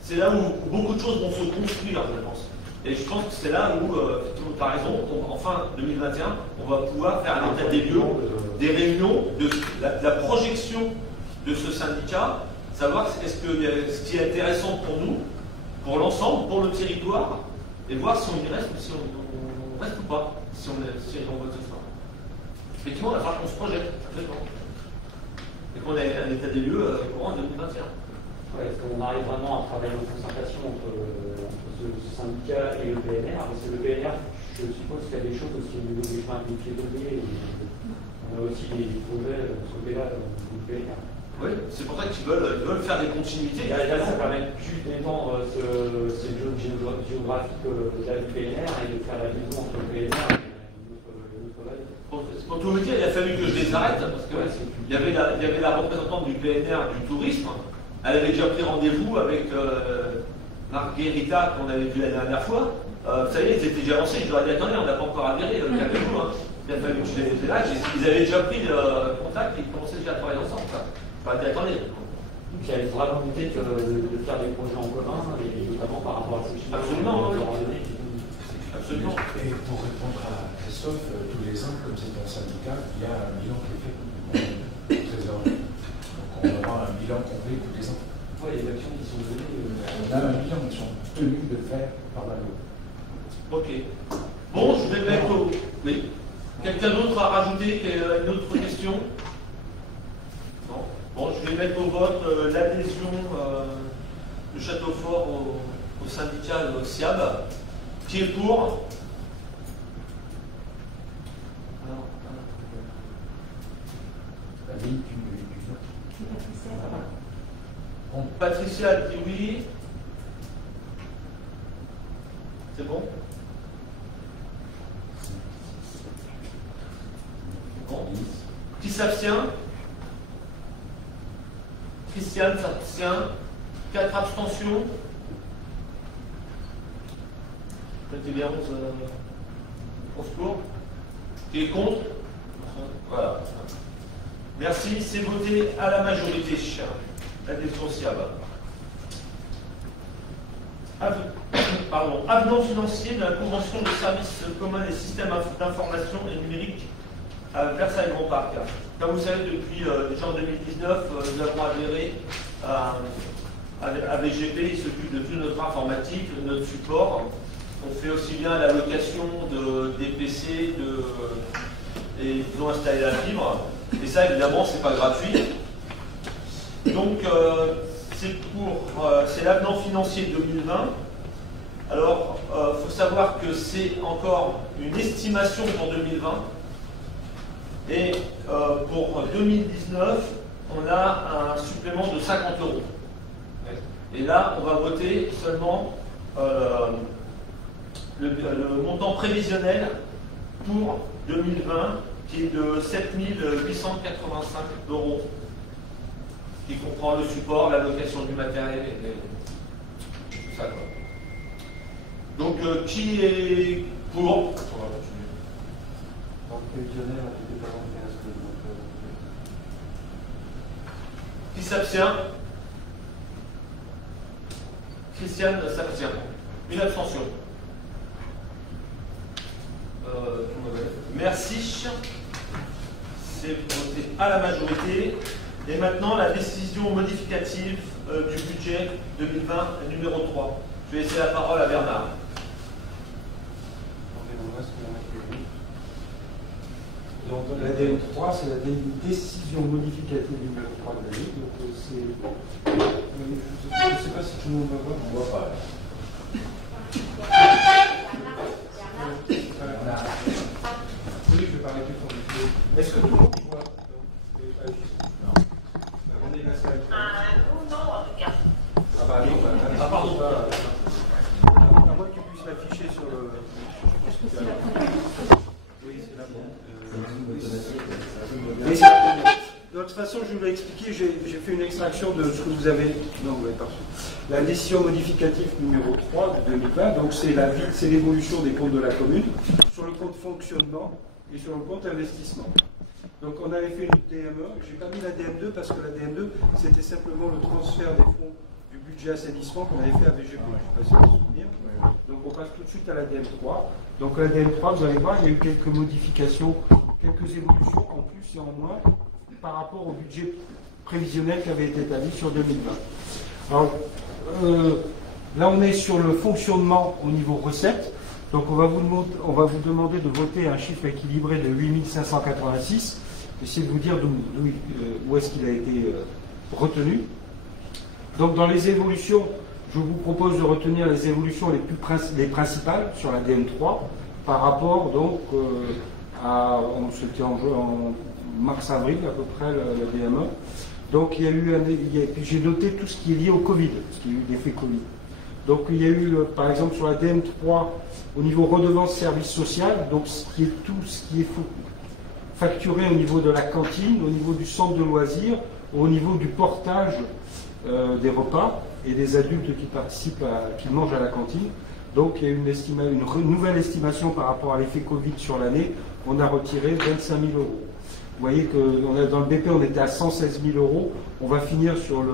c'est là où beaucoup de choses vont se construire, je pense. Et je pense que c'est là où, tu as raison, en fin 2021, on va pouvoir faire un état des lieux, des réunions, de la projection de ce syndicat, savoir ce qui est intéressant pour nous, pour l'ensemble, pour le territoire, et voir si on y reste ou si on reste ou pas, si on vote ce soir. Effectivement, il va falloir qu'on se projette, et qu'on ait un état des lieux courant 2021. Ouais, est-ce qu'on arrive vraiment à travailler en concertation entre ce syndicat et le PNR? Parce que le PNR, je suppose qu'il y a des choses aussi au niveau des chemins de piétonniers, on a aussi des projets de ce côté-là du PNR. Oui, c'est pour ça qu'ils veulent faire des continuités. Et là, ça permet juste d'étendre ces zones géographiques du PNR et de faire la liaison entre le PNR et notre vallée. Pour tout vous dire, il a fallu que je les arrête, parce qu'il y avait la représentante du PNR du tourisme. Elle avait déjà pris rendez-vous avec Margherita qu'on avait vu la dernière fois. vous savez, ils étaient déjà lancés, ils auraient dit attendez, on n'a pas encore adhéré, calmez-vous. Hein. Il a fallu que je les étais là, ils avaient déjà pris contact et ils commençaient déjà à travailler ensemble. J'aurais dit attendez. Donc il y a une vraie volonté de faire des projets en commun, et notamment par rapport à ces choses. Absolument, oui. Absolument. Et pour répondre à Christophe, tous les ans, comme c'est un syndicat, il y a un bilan qui est fait au trésorerie. Donc on aura un bilan complet tous les ans. Oui, les actions qui sont données. On a un bilan qui sont tenus de faire par la loi. Ok. Bon, je vais mettre au. Oui. Quelqu'un d'autre à rajouter une autre question? Non. Bon, je vais mettre au vote l'adhésion de Châteaufort au syndicat SIAB. Qui est pour? Patricia dit oui. C'est bon? Bon. Qui s'abstient? Christiane s'abstient. 4 abstentions. C'était bien 11 pour. Qui est contre? Voilà. Merci, c'est voté à la majorité. L'adhésion SIAB. Avenant financier de la convention de services communs des systèmes d'information et numérique à Versailles Grand Parc. Comme vous savez, depuis déjà en 2019, nous avons adhéré à VGP, il s'occupe de toute notre informatique, de notre support. On fait aussi bien la location des PC et ils ont installé la fibre. Et ça, évidemment, c'est pas gratuit. Donc, c'est l'avenant financier 2020. Alors, il faut savoir que c'est encore une estimation pour 2020. Et pour 2019, on a un supplément de 50 €. Et là, on va voter seulement le montant prévisionnel pour 2020, qui est de 7 885 €, qui comprend le support, la location du matériel et tout ça, quoi. Donc, qui est pour? On va continuer. Donc, prévisionnel, qui s'abstient? Christiane s'abstient. Une abstention. Merci. C'est voté à la majorité. Et maintenant, la décision modificative du budget 2020, numéro 3. Je vais laisser la parole à Bernard. Donc l'ADN 3, c'est la décision modificative numéro 3 de l'année. Donc c'est. Je ne sais pas si tout le monde va voir. On ne voit pas. Oui, je vais pas arrêter ton vidéo. Est-ce que tout le monde voit? Non. On est là, ça. Non, en tout cas. Ah bah non, ah pardon. À moins que tu puisses l'afficher sur le. Oui, c'est là. De toute façon, je vous l'ai expliqué, j'ai fait une extraction de ce que vous avez. Non, vous l'avez pas reçu. La décision modificative numéro 3 de 2020, donc c'est l'évolution des comptes de la commune sur le compte fonctionnement et sur le compte investissement. Donc on avait fait une DM1, j'ai pas mis la DM2 parce que la DM2 c'était simplement le transfert des fonds du budget assainissement qu'on avait fait à VGP. Je ne sais pas si vous vous souvenez. Donc on passe tout de suite à la DM3. Donc la DM3, vous allez voir, il y a eu quelques modifications, quelques évolutions en plus et en moins par rapport au budget prévisionnel qui avait été établi sur 2020. Alors là on est sur le fonctionnement au niveau recettes. Donc on va vous demander de voter un chiffre équilibré de 8586. Essayez de vous dire où est-ce qu'il a été retenu. Donc dans les évolutions, je vous propose de retenir les évolutions les principales sur la DM3 par rapport donc c'était en mars-avril à peu près la DM1. Donc il y a eu puis j'ai noté tout ce qui est lié au Covid, ce qui est eu l'effet Covid. Donc il y a eu par exemple sur la DM3 au niveau redevance service social, donc tout ce qui est facturé au niveau de la cantine, au niveau du centre de loisirs, au niveau du portage des repas et des adultes qui participent qui mangent à la cantine. Donc il y a une nouvelle estimation par rapport à l'effet Covid sur l'année. On a retiré 25 000 euros. Vous voyez que dans le BP, on était à 116 000 euros. On va finir sur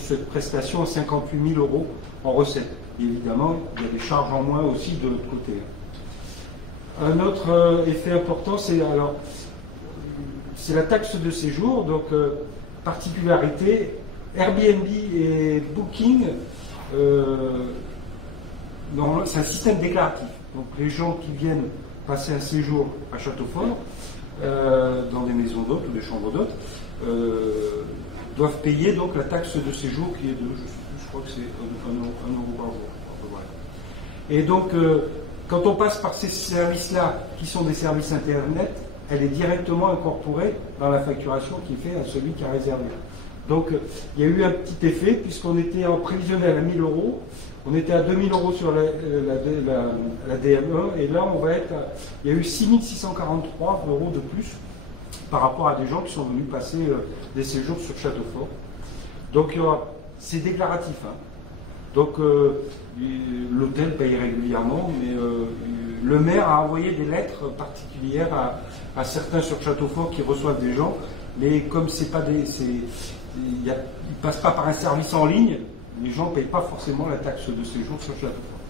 cette prestation à 58 000 euros en recettes. Et évidemment, il y a des charges en moins aussi de l'autre côté. Un autre effet important, c'est la taxe de séjour. Donc, particularité, Airbnb et Booking, c'est un système déclaratif. Donc, les gens qui viennent passer un séjour à Châteaufort, dans des maisons d'hôtes ou des chambres d'hôtes, doivent payer donc la taxe de séjour qui est de, je crois que c'est 1 euro par jour. Et donc, quand on passe par ces services-là, qui sont des services Internet, elle est directement incorporée dans la facturation qui est faite à celui qui a réservé. Donc, il y a eu un petit effet, puisqu'on était en prévisionnel à 1 000 euros, on était à 2 000 euros sur la DM1, et là, il y a eu 6 643 euros de plus par rapport à des gens qui sont venus passer des séjours sur Châteaufort. Donc, c'est déclaratif. Hein. Donc, l'hôtel paye régulièrement, mais le maire a envoyé des lettres particulières à certains sur Châteaufort qui reçoivent des gens, mais comme c'est pas ils ne passent pas par un service en ligne, les gens ne payent pas forcément la taxe de séjour sur Châteaufort.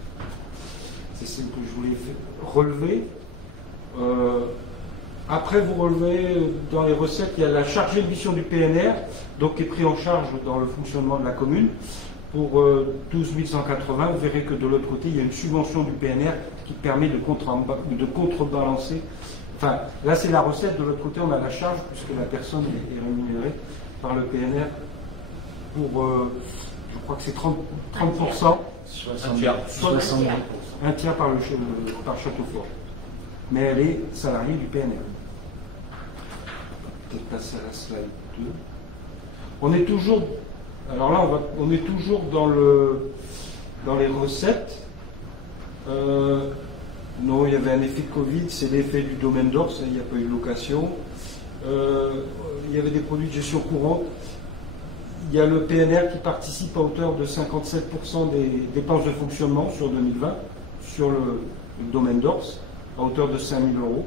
C'est ce que je voulais relever. Après, vous relevez dans les recettes, il y a la charge d'émission du PNR, donc qui est pris en charge dans le fonctionnement de la commune. Pour 12 180, vous verrez que de l'autre côté, il y a une subvention du PNR qui permet de contrebalancer. Enfin, là, c'est la recette, de l'autre côté, on a la charge, puisque la personne est rémunérée par le PNR pour, je crois que c'est 30%. Un tiers par Châteaufort. Mais elle est salariée du PNR. Peut-être passer à la slide 2. On est toujours... Alors là, on est toujours dans les recettes. Non, il y avait un effet de Covid, c'est l'effet du domaine d'or, il n'y a pas eu de location. Il y avait des produits de gestion courante. Il y a le PNR qui participe à hauteur de 57% des dépenses de fonctionnement sur 2020, sur le domaine d'Ors, à hauteur de 5 000 euros.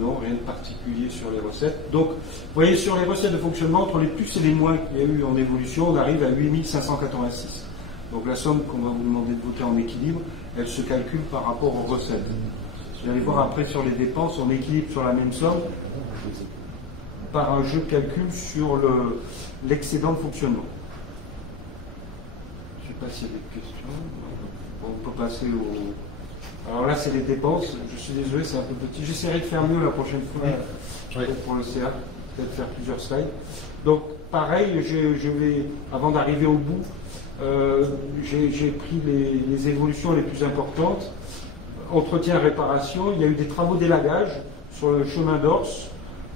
Non, rien de particulier sur les recettes. Donc, vous voyez, sur les recettes de fonctionnement, entre les plus et les moins qu'il y a eu en évolution, on arrive à 8 586. Donc la somme qu'on va vous demander de voter en équilibre, elle se calcule par rapport aux recettes. Vous allez voir après sur les dépenses, on équilibre sur la même somme par un jeu de calcul sur l'excédent de fonctionnement. Je ne sais pas s'il y a des questions. Bon, on peut passer au... Alors là, c'est les dépenses. Je suis désolé, c'est un peu petit. J'essaierai de faire mieux la prochaine fois pour le CA, peut-être faire plusieurs slides. Donc, pareil, je vais, avant d'arriver au bout, j'ai pris les évolutions les plus importantes. Entretien, réparation. Il y a eu des travaux d'élagage sur le chemin d'Ors,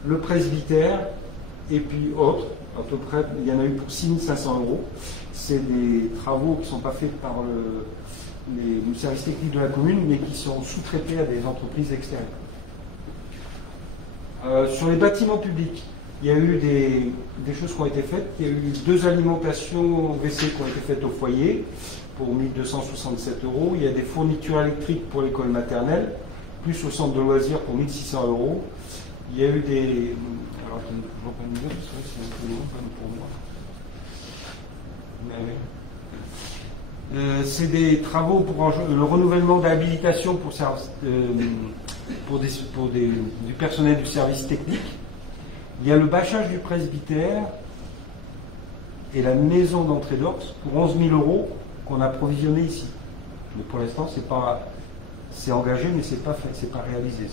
le presbytère, et puis autres. À peu près, il y en a eu pour 6 500 euros. C'est des travaux qui ne sont pas faits par le service technique de la commune, mais qui sont sous-traités à des entreprises externes. Sur les bâtiments publics, il y a eu des choses qui ont été faites. Il y a eu 2 alimentations WC qui ont été faites au foyer pour 1 267 euros. Il y a des fournitures électriques pour l'école maternelle, plus au centre de loisirs pour 1 600 euros. Il y a eu des... Alors, je ne vois pas le niveau, parce que c'est un peu long pour moi. Mais oui. C'est des travaux pour le renouvellement d'habilitation pour du personnel du service technique. Il y a le bâchage du presbytère et la maison d'entrée d'Ors pour 11 000 euros qu'on a provisionné ici. Mais pour l'instant, c'est engagé, mais c'est pas fait, c'est pas réalisé.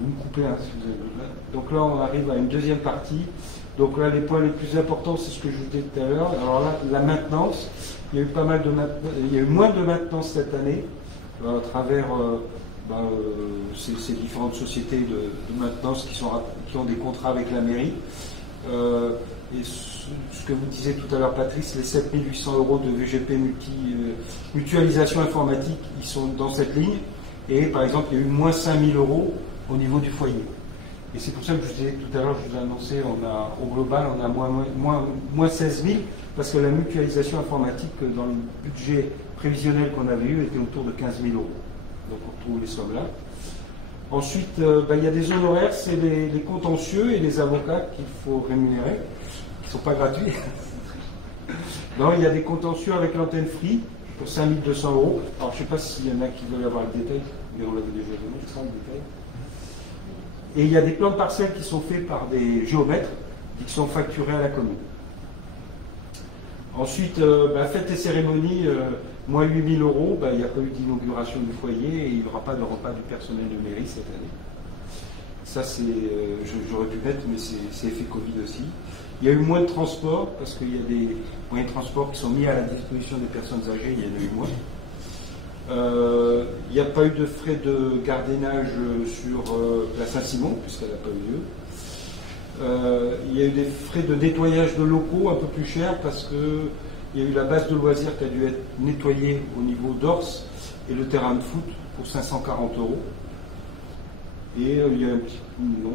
Vous me coupez si vous avez besoin. Donc là, on arrive à une deuxième partie. Donc là, les points les plus importants, c'est ce que je vous disais tout à l'heure. Alors là, la maintenance. Il y a eu il y a eu moins de maintenance cette année à travers ces différentes sociétés de maintenance qui ont des contrats avec la mairie. Et ce que vous disiez tout à l'heure, Patrice, les 7 800 euros de VGP mutualisation informatique, ils sont dans cette ligne. Et par exemple, il y a eu moins 5 000 euros au niveau du foyer. Et c'est pour ça que je vous disais tout à l'heure, je vous ai annoncé, au global, on a moins 16 000, parce que la mutualisation informatique dans le budget prévisionnel qu'on avait eu était autour de 15 000 euros. Donc on retrouve les sommes là. Ensuite, il y a des honoraires, c'est les contentieux et les avocats qu'il faut rémunérer, qui ne sont pas gratuits. Non, il y a des contentieux avec l'antenne Free pour 5 200 euros. Alors je ne sais pas s'il y en a qui veulent avoir le détail, mais on l'avait déjà donné, je crois, le détail. Et il y a des plans de parcelles qui sont faits par des géomètres et qui sont facturés à la commune. Ensuite, fêtes et cérémonies, moins 8 000 euros, il n'y a pas eu d'inauguration du foyer et il n'y aura pas de repas du personnel de mairie cette année. Ça, j'aurais pu mettre, mais c'est effet Covid aussi. Il y a eu moins de transports, parce qu'il y a des moyens de transport qui sont mis à la disposition des personnes âgées, il y en a eu moins. Il n'y a pas eu de frais de gardiennage sur la Saint-Simon, puisqu'elle n'a pas eu lieu. Il y a eu des frais de nettoyage de locaux un peu plus chers, parce qu'il y a eu la base de loisirs qui a dû être nettoyée au niveau d'Ors, et le terrain de foot pour 540 €. Et il y a un petit coup, non,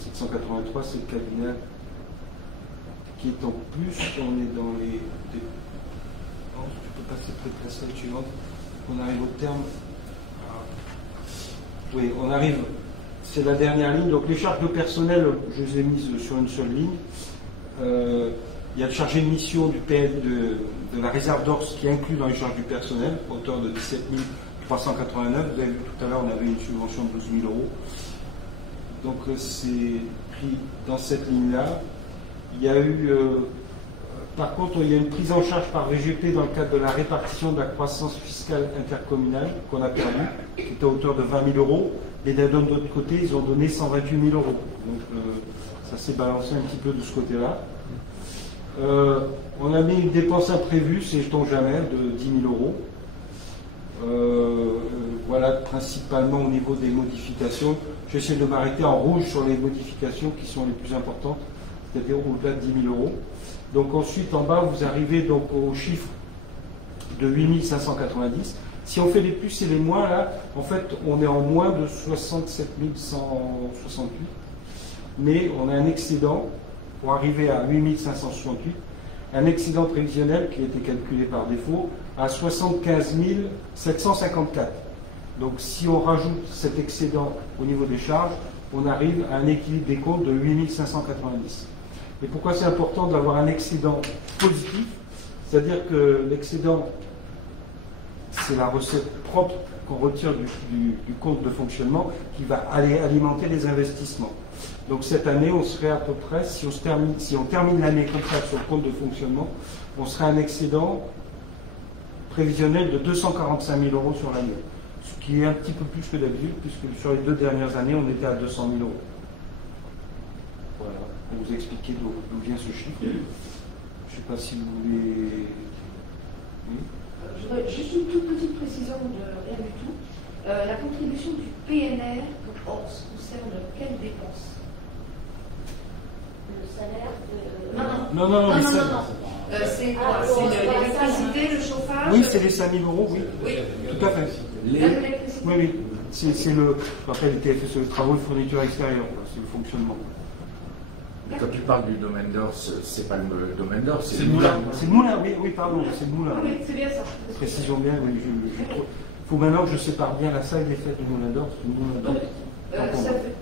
783, c'est le cabinet qui est en plus, on est dans les... Oh, tu peux passer près de la slide suivante, on arrive au terme. Oui, on arrive, c'est la dernière ligne, donc les charges de personnel, je les ai mises sur une seule ligne. Il y a le chargé de mission du PL de la réserve d'Ors qui est inclus dans les charges du personnel, à hauteur de 17 389. Vous avez vu tout à l'heure, on avait une subvention de 12 000 €. Donc c'est pris dans cette ligne-là. Il y a eu, par contre, il y a une prise en charge par VGP dans le cadre de la répartition de la croissance fiscale intercommunale qu'on a perdue, qui était à hauteur de 20 000 €. Et d'un autre côté, ils ont donné 128 000 €. Donc ça s'est balancé un petit peu de ce côté-là. On a mis une dépense imprévue, c'est jetons jamais, de 10 000 €. Voilà, principalement au niveau des modifications. J'essaie de m'arrêter en rouge sur les modifications qui sont les plus importantes, c'est-à-dire au-delà de 10 000 €. Donc ensuite, en bas, vous arrivez donc au chiffre de 8 590. Si on fait les plus et les moins, là, en fait, on est en moins de 67 168. Mais on a un excédent, pour arriver à 8 568, un excédent prévisionnel qui a été calculé par défaut à 75 754. Donc si on rajoute cet excédent au niveau des charges, on arrive à un équilibre des comptes de 8 590. Et pourquoi c'est important d'avoir un excédent positif? C'est-à-dire que l'excédent, c'est la recette propre qu'on retire du compte de fonctionnement qui va aller alimenter les investissements. Donc cette année, on serait à peu près, si on termine l'année comme ça sur le compte de fonctionnement, on serait à un excédent prévisionnel de 245 000 € sur l'année. Ce qui est un petit peu plus que d'habitude, puisque sur les 2 dernières années, on était à 200 000 €. Voilà, pour vous expliquer d'où vient ce chiffre. Je ne sais pas si vous voulez... Oui. Je voudrais juste une toute petite précision de rien du tout. La contribution du PNR pour Ors concerne quelles dépenses? Le salaire de... Non. C'est quoi? C'est l'électricité, le chauffage? Oui, c'est les 5 000 €, oui. Oui. Tout à fait. Oui. C'est le, je rappelle, les TFSE, les travaux de fourniture extérieure, c'est le fonctionnement. Quand tu parles du domaine d'Ors, c'est pas le domaine d'Ors, c'est le moulin. C'est le moulin, oui, pardon, c'est le moulin. Oui, c'est bien ça. Précisons bien, oui. Il faut maintenant que je sépare bien la salle des fêtes du moulin d'Ors. Ça veut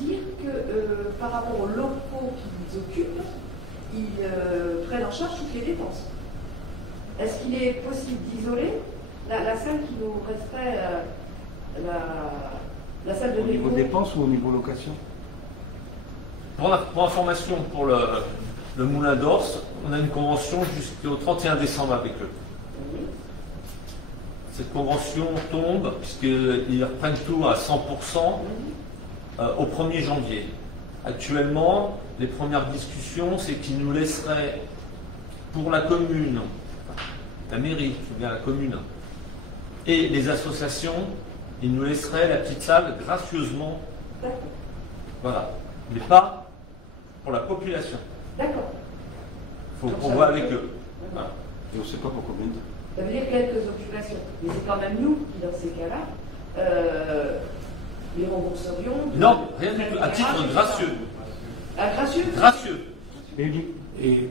dire que par rapport aux locaux qu'ils occupent, ils prennent en charge toutes les dépenses. Est-ce qu'il est possible d'isoler la salle qui nous resterait, la salle de au niveau dépenses ou au niveau location? Pour information, pour le Moulin d'Ors, on a une convention jusqu'au 31 décembre avec eux. Cette convention tombe, puisqu'ils reprennent tout à 100% au 1er janvier. Actuellement, les premières discussions, c'est qu'ils nous laisseraient, pour la commune, la mairie, c'est bien la commune, et les associations, ils nous laisseraient la petite salle gracieusement. Voilà. Mais pas pour la population. D'accord. Il faut qu'on voit avec eux. Voilà. Et on ne sait pas pour combien de temps. Ça veut dire quelques occupations. Mais c'est quand même nous qui, dans ces cas-là, les rembourserions. Non, rien du tout, à titre gracieux. Ah, gracieux? Gracieux. Et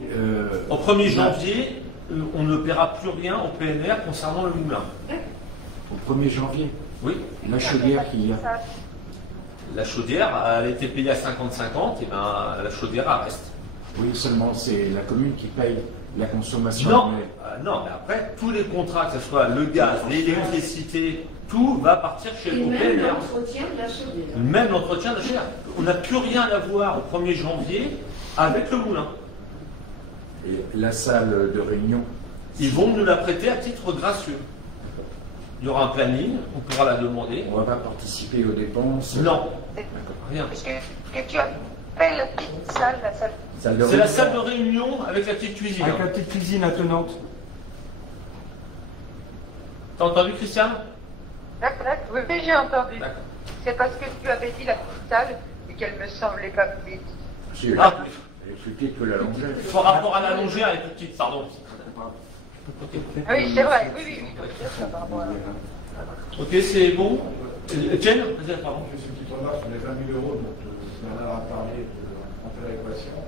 Au 1er janvier, on ne paiera plus rien au PNR concernant le moulin. au 1er janvier, Oui. la chaudière qu'il y a. La chaudière, elle a été payée à 50-50, et ben la chaudière elle reste. Oui, seulement c'est la commune qui paye la consommation Non, annuelle. non, mais après, tous les contrats, que ce soit le gaz, l'électricité, tout va partir chez Et le même PNR. l'entretien de la chaudière. Même l'entretien de la chaudière. On n'a plus rien à voir au 1er janvier avec le moulin. Et la salle de réunion, Ils vont nous la prêter à titre gracieux. Il y aura un planning, on pourra la demander. on va pas participer aux dépenses. Non, rien. Parce que tu appelles la petite salle, la salle. Salle de C'est la réunion. salle de réunion avec la petite cuisine. Avec la petite cuisine attenante. T'as entendu, Christian? D'accord, oui, mais j'ai entendu. D'accord. C'est parce que tu avais dit la petite salle et qu'elle me semblait pas petite. Si, elle Ah. est plus petite que la longère. Par rapport à la longère, elle est plus petite, pardon. Ah oui, c'est vrai, oui, oui, oui. Ça, par rapport à- Ok, c'est bon. Etienne, vas-y, pardon. Juste une petite remarque sur les 20 000 euros dont Bernard a parlé en péréquation.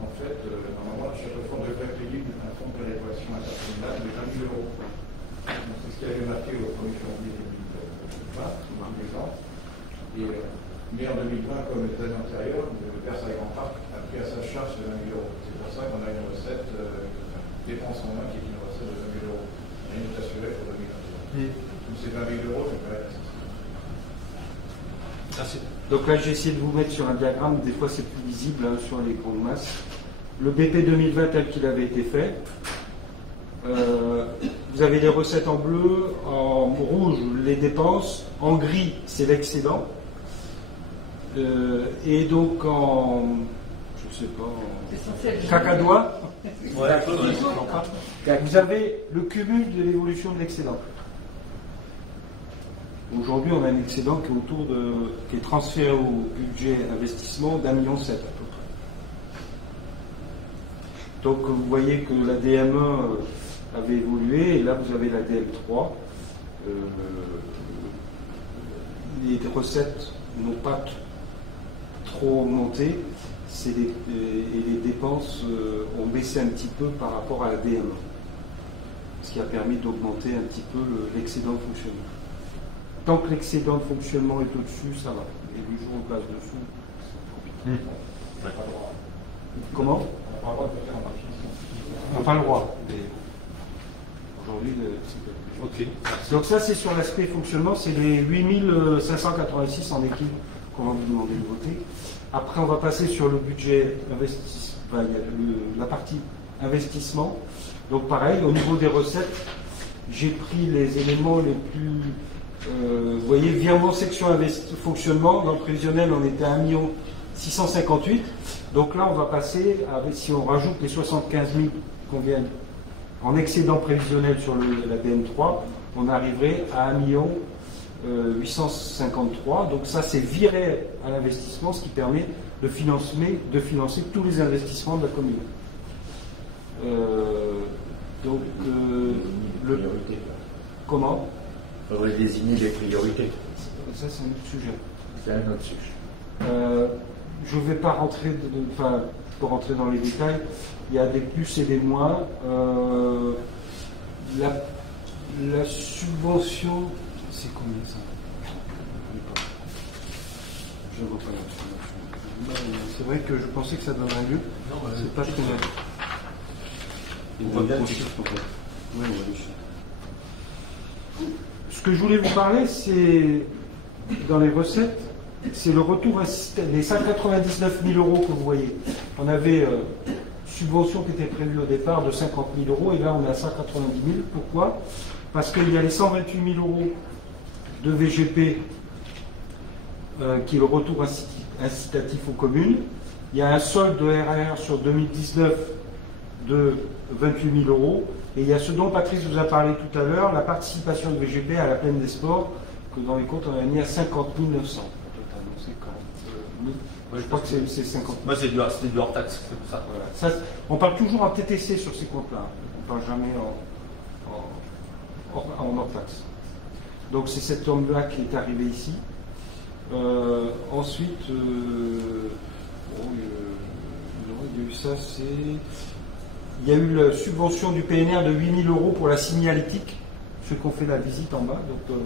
En fait, normalement, le château fort devrait payer un fonds de péréquation intercommunal de 20 000 euros. Donc, c'est ce qui avait marqué au 1er janvier 2020, par exemple. Mais en 2020, comme les années antérieures, le Versailles Grand Parc a pris à sa charge ces 20 000 euros. C'est pour ça qu'on a une recette dépense en main qui est une recette de 20 000 euros. Rien n'est assuré pour 2021. Donc ces 20 000 euros, ça peut être Merci. Donc là, j'ai essayé de vous mettre sur un diagramme, des fois c'est plus visible hein, sur les grandes masses. Le BP 2020 tel qu'il avait été fait. Vous avez les recettes en bleu, en rouge les dépenses, en gris c'est l'excédent. Et donc en, je sais pas, en cacadois, vous avez le cumul de l'évolution de l'excédent. Aujourd'hui, on a un excédent qui est autour de, qui est transféré au budget investissement d'1,7 million à peu près. Donc vous voyez que la DM1 avait évolué, et là vous avez la DM3. Les recettes n'ont pas trop augmenté, et les dépenses ont baissé un petit peu par rapport à la DM1, ce qui a permis d'augmenter un petit peu l'excédent de fonctionnement. Tant que l'excédent de fonctionnement est au-dessus, ça va. Et du jour où on passe dessous. Comment? On n'a pas le droit. Aujourd'hui, Ok. donc ça, c'est sur l'aspect fonctionnement, c'est les 8586 en équipe qu'on va vous demander de voter. Après, on va passer sur le budget investissement, enfin, il y a la partie investissement. Donc pareil, au niveau des recettes, j'ai pris les éléments les plus... vous voyez, virement section fonctionnement, dans le prévisionnel, on était à 1 658 000. Donc là, on va passer, si on rajoute les 75 000 qu'on vient en excédent prévisionnel sur la BM3, on arriverait à 1 853 000. Donc ça, c'est viré à l'investissement, ce qui permet de financer tous les investissements de la commune. Comment? Il faudrait désigner les priorités. Ça, c'est un autre sujet. C'est un autre sujet. Je ne vais pas rentrer, pour rentrer dans les détails. Il y a des plus et des moins. La subvention, c'est combien ça? Je ne vois pas la subvention. C'est vrai que je pensais que ça donnerait mieux. C'est pas très mal. On voit bien le chiffre. Oui, ce que je voulais vous parler, c'est dans les recettes, c'est le retour des 199 000 euros que vous voyez. On avait subvention qui était prévue au départ de 50 000 euros et là on est à 190 000. Pourquoi? Parce qu'il y a les 128 000 euros de VGP qui est le retour incitatif aux communes. Il y a un solde de RR sur 2019 de 28 000 euros. Et il y a ce dont Patrice vous a parlé tout à l'heure, la participation de VGP à la plaine des sports, que dans les comptes on a mis à 50 900. Je crois que c'est 50 000. Moi, c'était du hors-taxe, c'est pour ça. Voilà. Ça, on parle toujours en TTC sur ces comptes-là. On ne parle jamais en hors-taxe. Donc c'est cet homme-là qui est arrivé ici. Ensuite, il y a eu ça, il y a eu la subvention du PNR de 8 000 € pour la signalétique, ceux qui ont fait la visite en bas. Donc,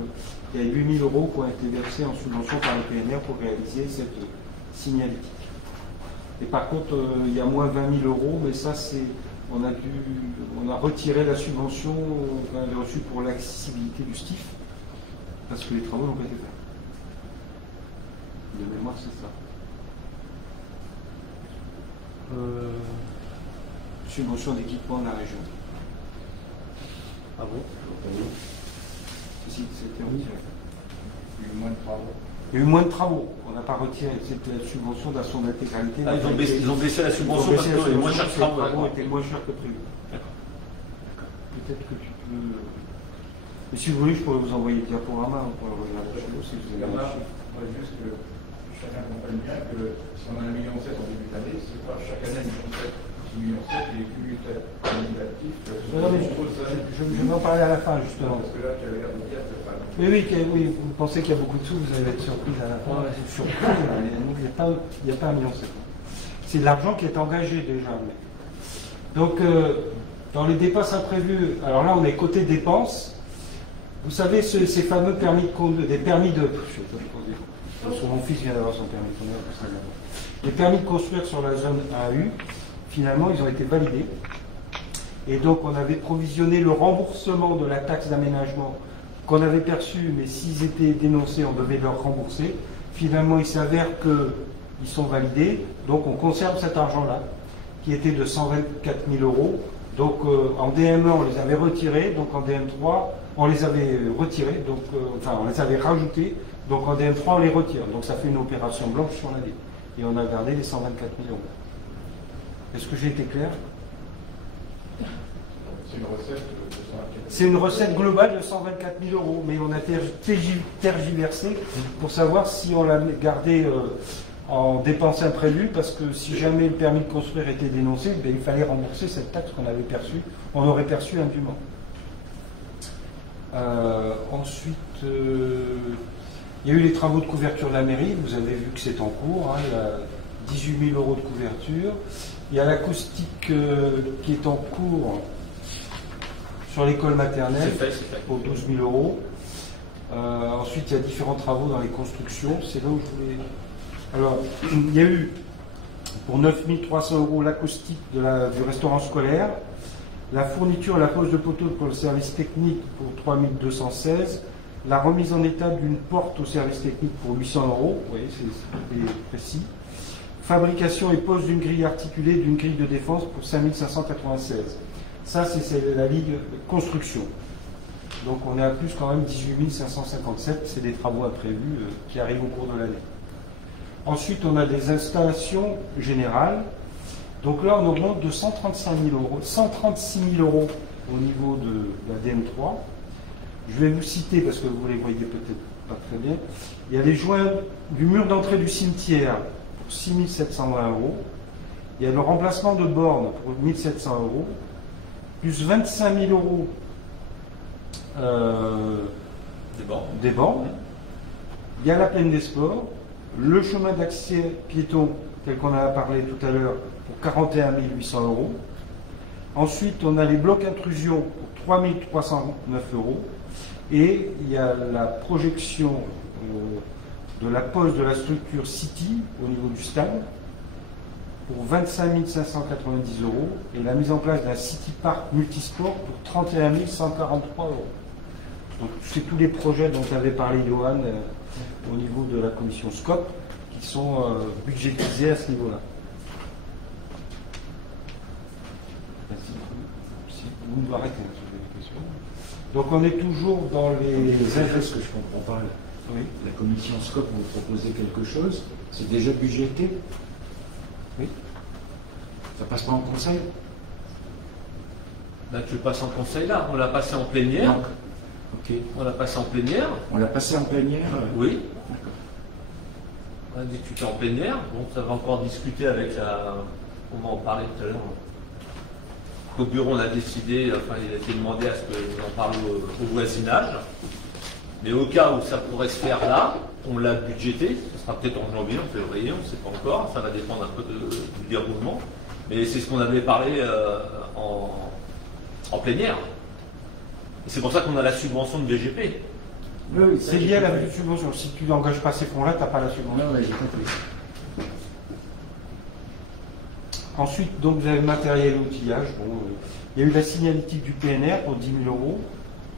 il y a 8 000 € qui ont été versés en subvention par le PNR pour réaliser cette signalétique. Et par contre, il y a moins 20 000 €, mais ça, on a retiré la subvention qu'on avait reçue pour l'accessibilité du STIF, parce que les travaux n'ont pas été faits. De mémoire, c'est ça. Subvention d'équipement de la région. Ah bon? Si, c'était retiré. Il y a eu moins de travaux. Il y a eu moins de travaux. On n'a pas retiré cette subvention dans son intégralité. Ah, ils ont baissé la subvention parce que les moins chers travaux étaient moins chers que prévu. Peut-être que tu peux. Mais si vous voulez, je pourrais vous envoyer le diaporama pour le regarder chez vous si vous avez un chiffre. Juste que chacun comprenne bien que si on a 1,7 million en début d'année, c'est pas chaque année 1,7 million, il est cumulatif. Non, mais je vais en parler à la fin, justement. Parce que là, tu avais l'air de dire que c'est pas. Oui, vous pensez qu'il y a beaucoup de sous, vous allez être surprise à la fin. Surprise, il n'y a pas 1,7 million. C'est de l'argent qui est engagé déjà. Donc, dans les dépenses imprévues, alors là, on est côté dépenses. Vous savez, ces fameux permis de conduire, des permis de. Je sais pas conduire. Mon fils vient d'avoir son permis de conduire. Les permis de construire sur la zone AU, finalement, ils ont été validés. Et donc, on avait provisionné le remboursement de la taxe d'aménagement qu'on avait perçu, mais s'ils étaient dénoncés, on devait leur rembourser. Finalement, il s'avère qu'ils sont validés, donc on conserve cet argent-là, qui était de 124 000 €. Donc en DM1, on les avait retirés, donc en DM3, on les avait retirés, donc, on les avait rajoutés, donc en DM3, on les retire. Donc ça fait une opération blanche sur l'année. Et on a gardé les 124 000 €. Est-ce que j'ai été clair? C'est une recette. C'est une recette globale de 124 000 €, mais on a tergiversé pour savoir si on l'a gardé en dépenses imprévues, parce que si jamais le permis de construire était dénoncé, il fallait rembourser cette taxe qu'on avait perçue, on aurait perçu indûment. Ensuite, il y a eu les travaux de couverture de la mairie, vous avez vu que c'est en cours, il y a 18 000 € de couverture. Il y a l'acoustique qui est en cours sur l'école maternelle pour 12 000 €. Ensuite, il y a différents travaux dans les constructions. C'est là où je voulais. Alors, il y a eu pour 9 300 € l'acoustique du restaurant scolaire, la fourniture et la pose de poteaux pour le service technique pour 3 216, la remise en état d'une porte au service technique pour 800 €. Vous voyez, c'est précis. Fabrication et pose d'une grille articulée d'une grille de défense pour 5 596. Ça, c'est la ligue construction. Donc on est à plus quand même 18 557. C'est des travaux imprévus qui arrivent au cours de l'année. Ensuite, on a des installations générales. Donc là, on augmente de 136 000 € au niveau de la DM3. Je vais vous citer parce que vous ne les voyez peut-être pas très bien. Il y a les joints du mur d'entrée du cimetière pour 6 720 €. Il y a le remplacement de bornes pour 1 700 €. Plus 25 000 € des bancs. Il y a la plaine des sports, le chemin d'accès piéton, tel qu'on a parlé tout à l'heure, pour 41 800 €. Ensuite, on a les blocs intrusion pour 3 309 €. Et il y a la projection de la pose de la structure City au niveau du stade pour 25 590 € et la mise en place d'un City Park multisport pour 31 143 €. Donc c'est tous les projets dont avait parlé Johan au niveau de la commission SCOP qui sont budgétisés à ce niveau-là. Vous nous arrêtez sur les questions. Donc on est toujours dans les... Est-ce que je comprends pas? Oui. La commission SCOP vous proposez quelque chose, c'est déjà budgété? Oui. Ça passe pas en conseil? Bah, tu le passes en conseil là, on l'a passé en plénière. Donc, ok. On l'a passé en plénière. On l'a passé en plénière? Oui. On a discuté en plénière. Bon, ça va encore discuter avec la. On va en parler tout à l'heure. Au bureau, on a décidé, enfin, il a été demandé à ce qu'on en parle au voisinage. Mais au cas où ça pourrait se faire là, on l'a budgété, ça sera peut-être en janvier, en février, on ne sait pas encore, ça va dépendre un peu du déroulement. Mais c'est ce qu'on avait parlé en plénière. Et c'est pour ça qu'on a la subvention de BGP. Oui, c'est lié à la subvention. Si tu n'engages pas ces fonds-là, tu n'as pas la subvention. Non, mais j'ai compris. Ensuite, donc, vous avez le matériel et outillage. Bon, il y a eu la signalétique du PNR pour 10 000 €,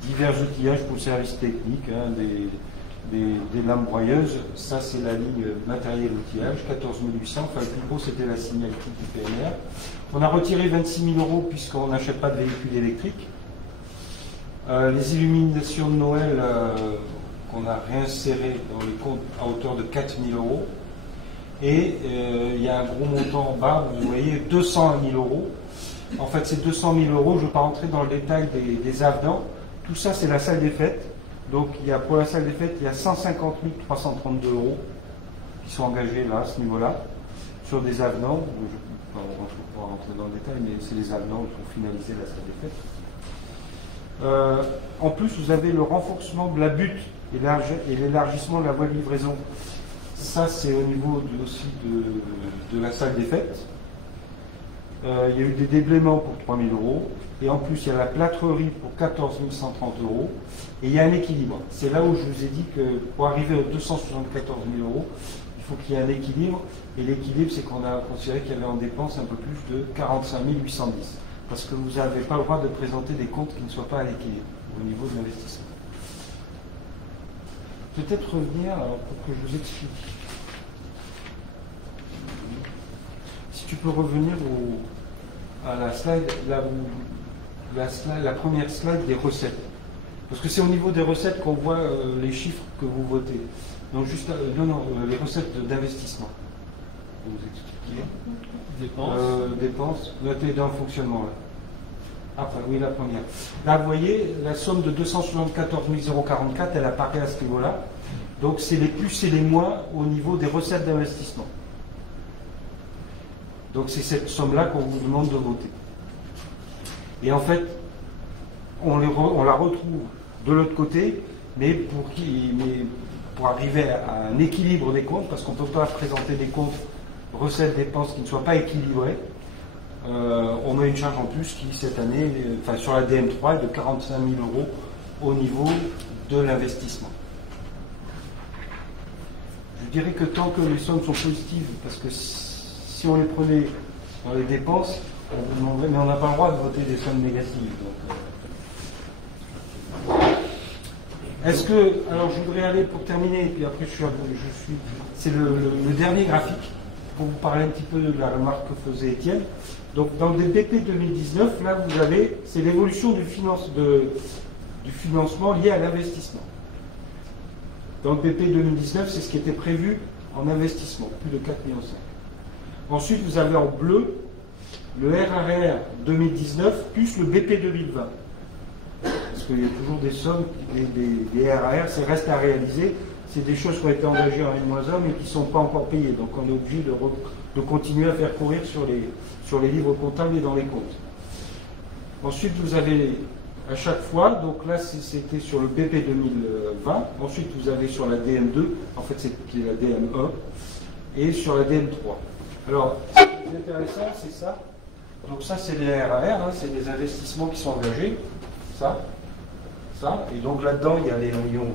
divers outillages pour le service technique, hein, des lames broyeuses. Ça, c'est la ligne matériel et outillage, 14 800. Enfin, le plus gros, c'était la signalétique du PNR. On a retiré 26 000 € puisqu'on n'achète pas de véhicules électriques. Les illuminations de Noël qu'on a réinsérées dans les comptes à hauteur de 4 000 €. Et il y a un gros montant en bas, vous voyez, 200 000 €. En fait, ces 200 000 €, je ne vais pas rentrer dans le détail des avenants. Tout ça, c'est la salle des fêtes. Donc, pour la salle des fêtes, il y a 150 332 € qui sont engagés là, à ce niveau-là, sur des avenants. Je ne vais pas rentrer dans le détail, mais c'est les avenants pour finaliser la salle des fêtes. En plus, vous avez le renforcement de la butte et l'élargissement de la voie de livraison. Ça, c'est au niveau aussi de la salle des fêtes. Il y a eu des déblaiements pour 3 000 €. Et en plus, il y a la plâtrerie pour 14 130 €. Et il y a un équilibre. C'est là où je vous ai dit que pour arriver aux 274 000 €, il faut qu'il y ait un équilibre. Et l'équilibre, c'est qu'on a considéré qu'il y avait en dépense un peu plus de 45 810. Parce que vous n'avez pas le droit de présenter des comptes qui ne soient pas à l'équilibre au niveau de l'investissement. Peut-être revenir pour que je vous explique. Si tu peux revenir à la slide, la première slide des recettes. Parce que c'est au niveau des recettes qu'on voit les chiffres que vous votez. Donc juste, les recettes d'investissement. Je vais vous expliquer. Dépenses. Notez dans le fonctionnement. Là. Après, oui, la première. Là, vous voyez, la somme de 274 044, elle apparaît à ce niveau-là. Donc, c'est les plus et les moins au niveau des recettes d'investissement. Donc, c'est cette somme-là qu'on vous demande de voter. Et en fait, on la retrouve de l'autre côté, mais pour arriver à un équilibre des comptes, parce qu'on ne peut pas présenter des comptes recettes-dépenses qui ne soient pas équilibrés. On a une charge en plus qui, cette année, sur la DM3, est de 45 000 € au niveau de l'investissement. Je dirais que tant que les sommes sont positives, parce que si on les prenait dans les dépenses, on vous demanderait, mais on n'a pas le droit de voter des sommes négatives. Est-ce que, alors je voudrais aller pour terminer, et puis après c'est le dernier graphique, pour vous parler un petit peu de la remarque que faisait Étienne. Donc dans le BP 2019, là vous avez, c'est l'évolution du financement lié à l'investissement. Dans le BP 2019, c'est ce qui était prévu en investissement, plus de 4,5 millions. Ensuite, vous avez en bleu le RRR 2019 plus le BP 2020. Parce qu'il y a toujours des sommes, des RRR, c'est reste à réaliser. C'est des choses qui ont été engagées en N-1 mais qui ne sont pas encore payées. Donc on est obligé de continuer à faire courir sur les livres comptables et dans les comptes. Ensuite, vous avez à chaque fois, donc là c'était sur le BP 2020, ensuite vous avez sur la DM2, en fait c'est qui est la DM1, et sur la DM3. Alors, ce qui est intéressant, c'est ça. Donc ça c'est les RAR, hein, c'est des investissements qui sont engagés, ça, et donc là-dedans il y a les 1,7 million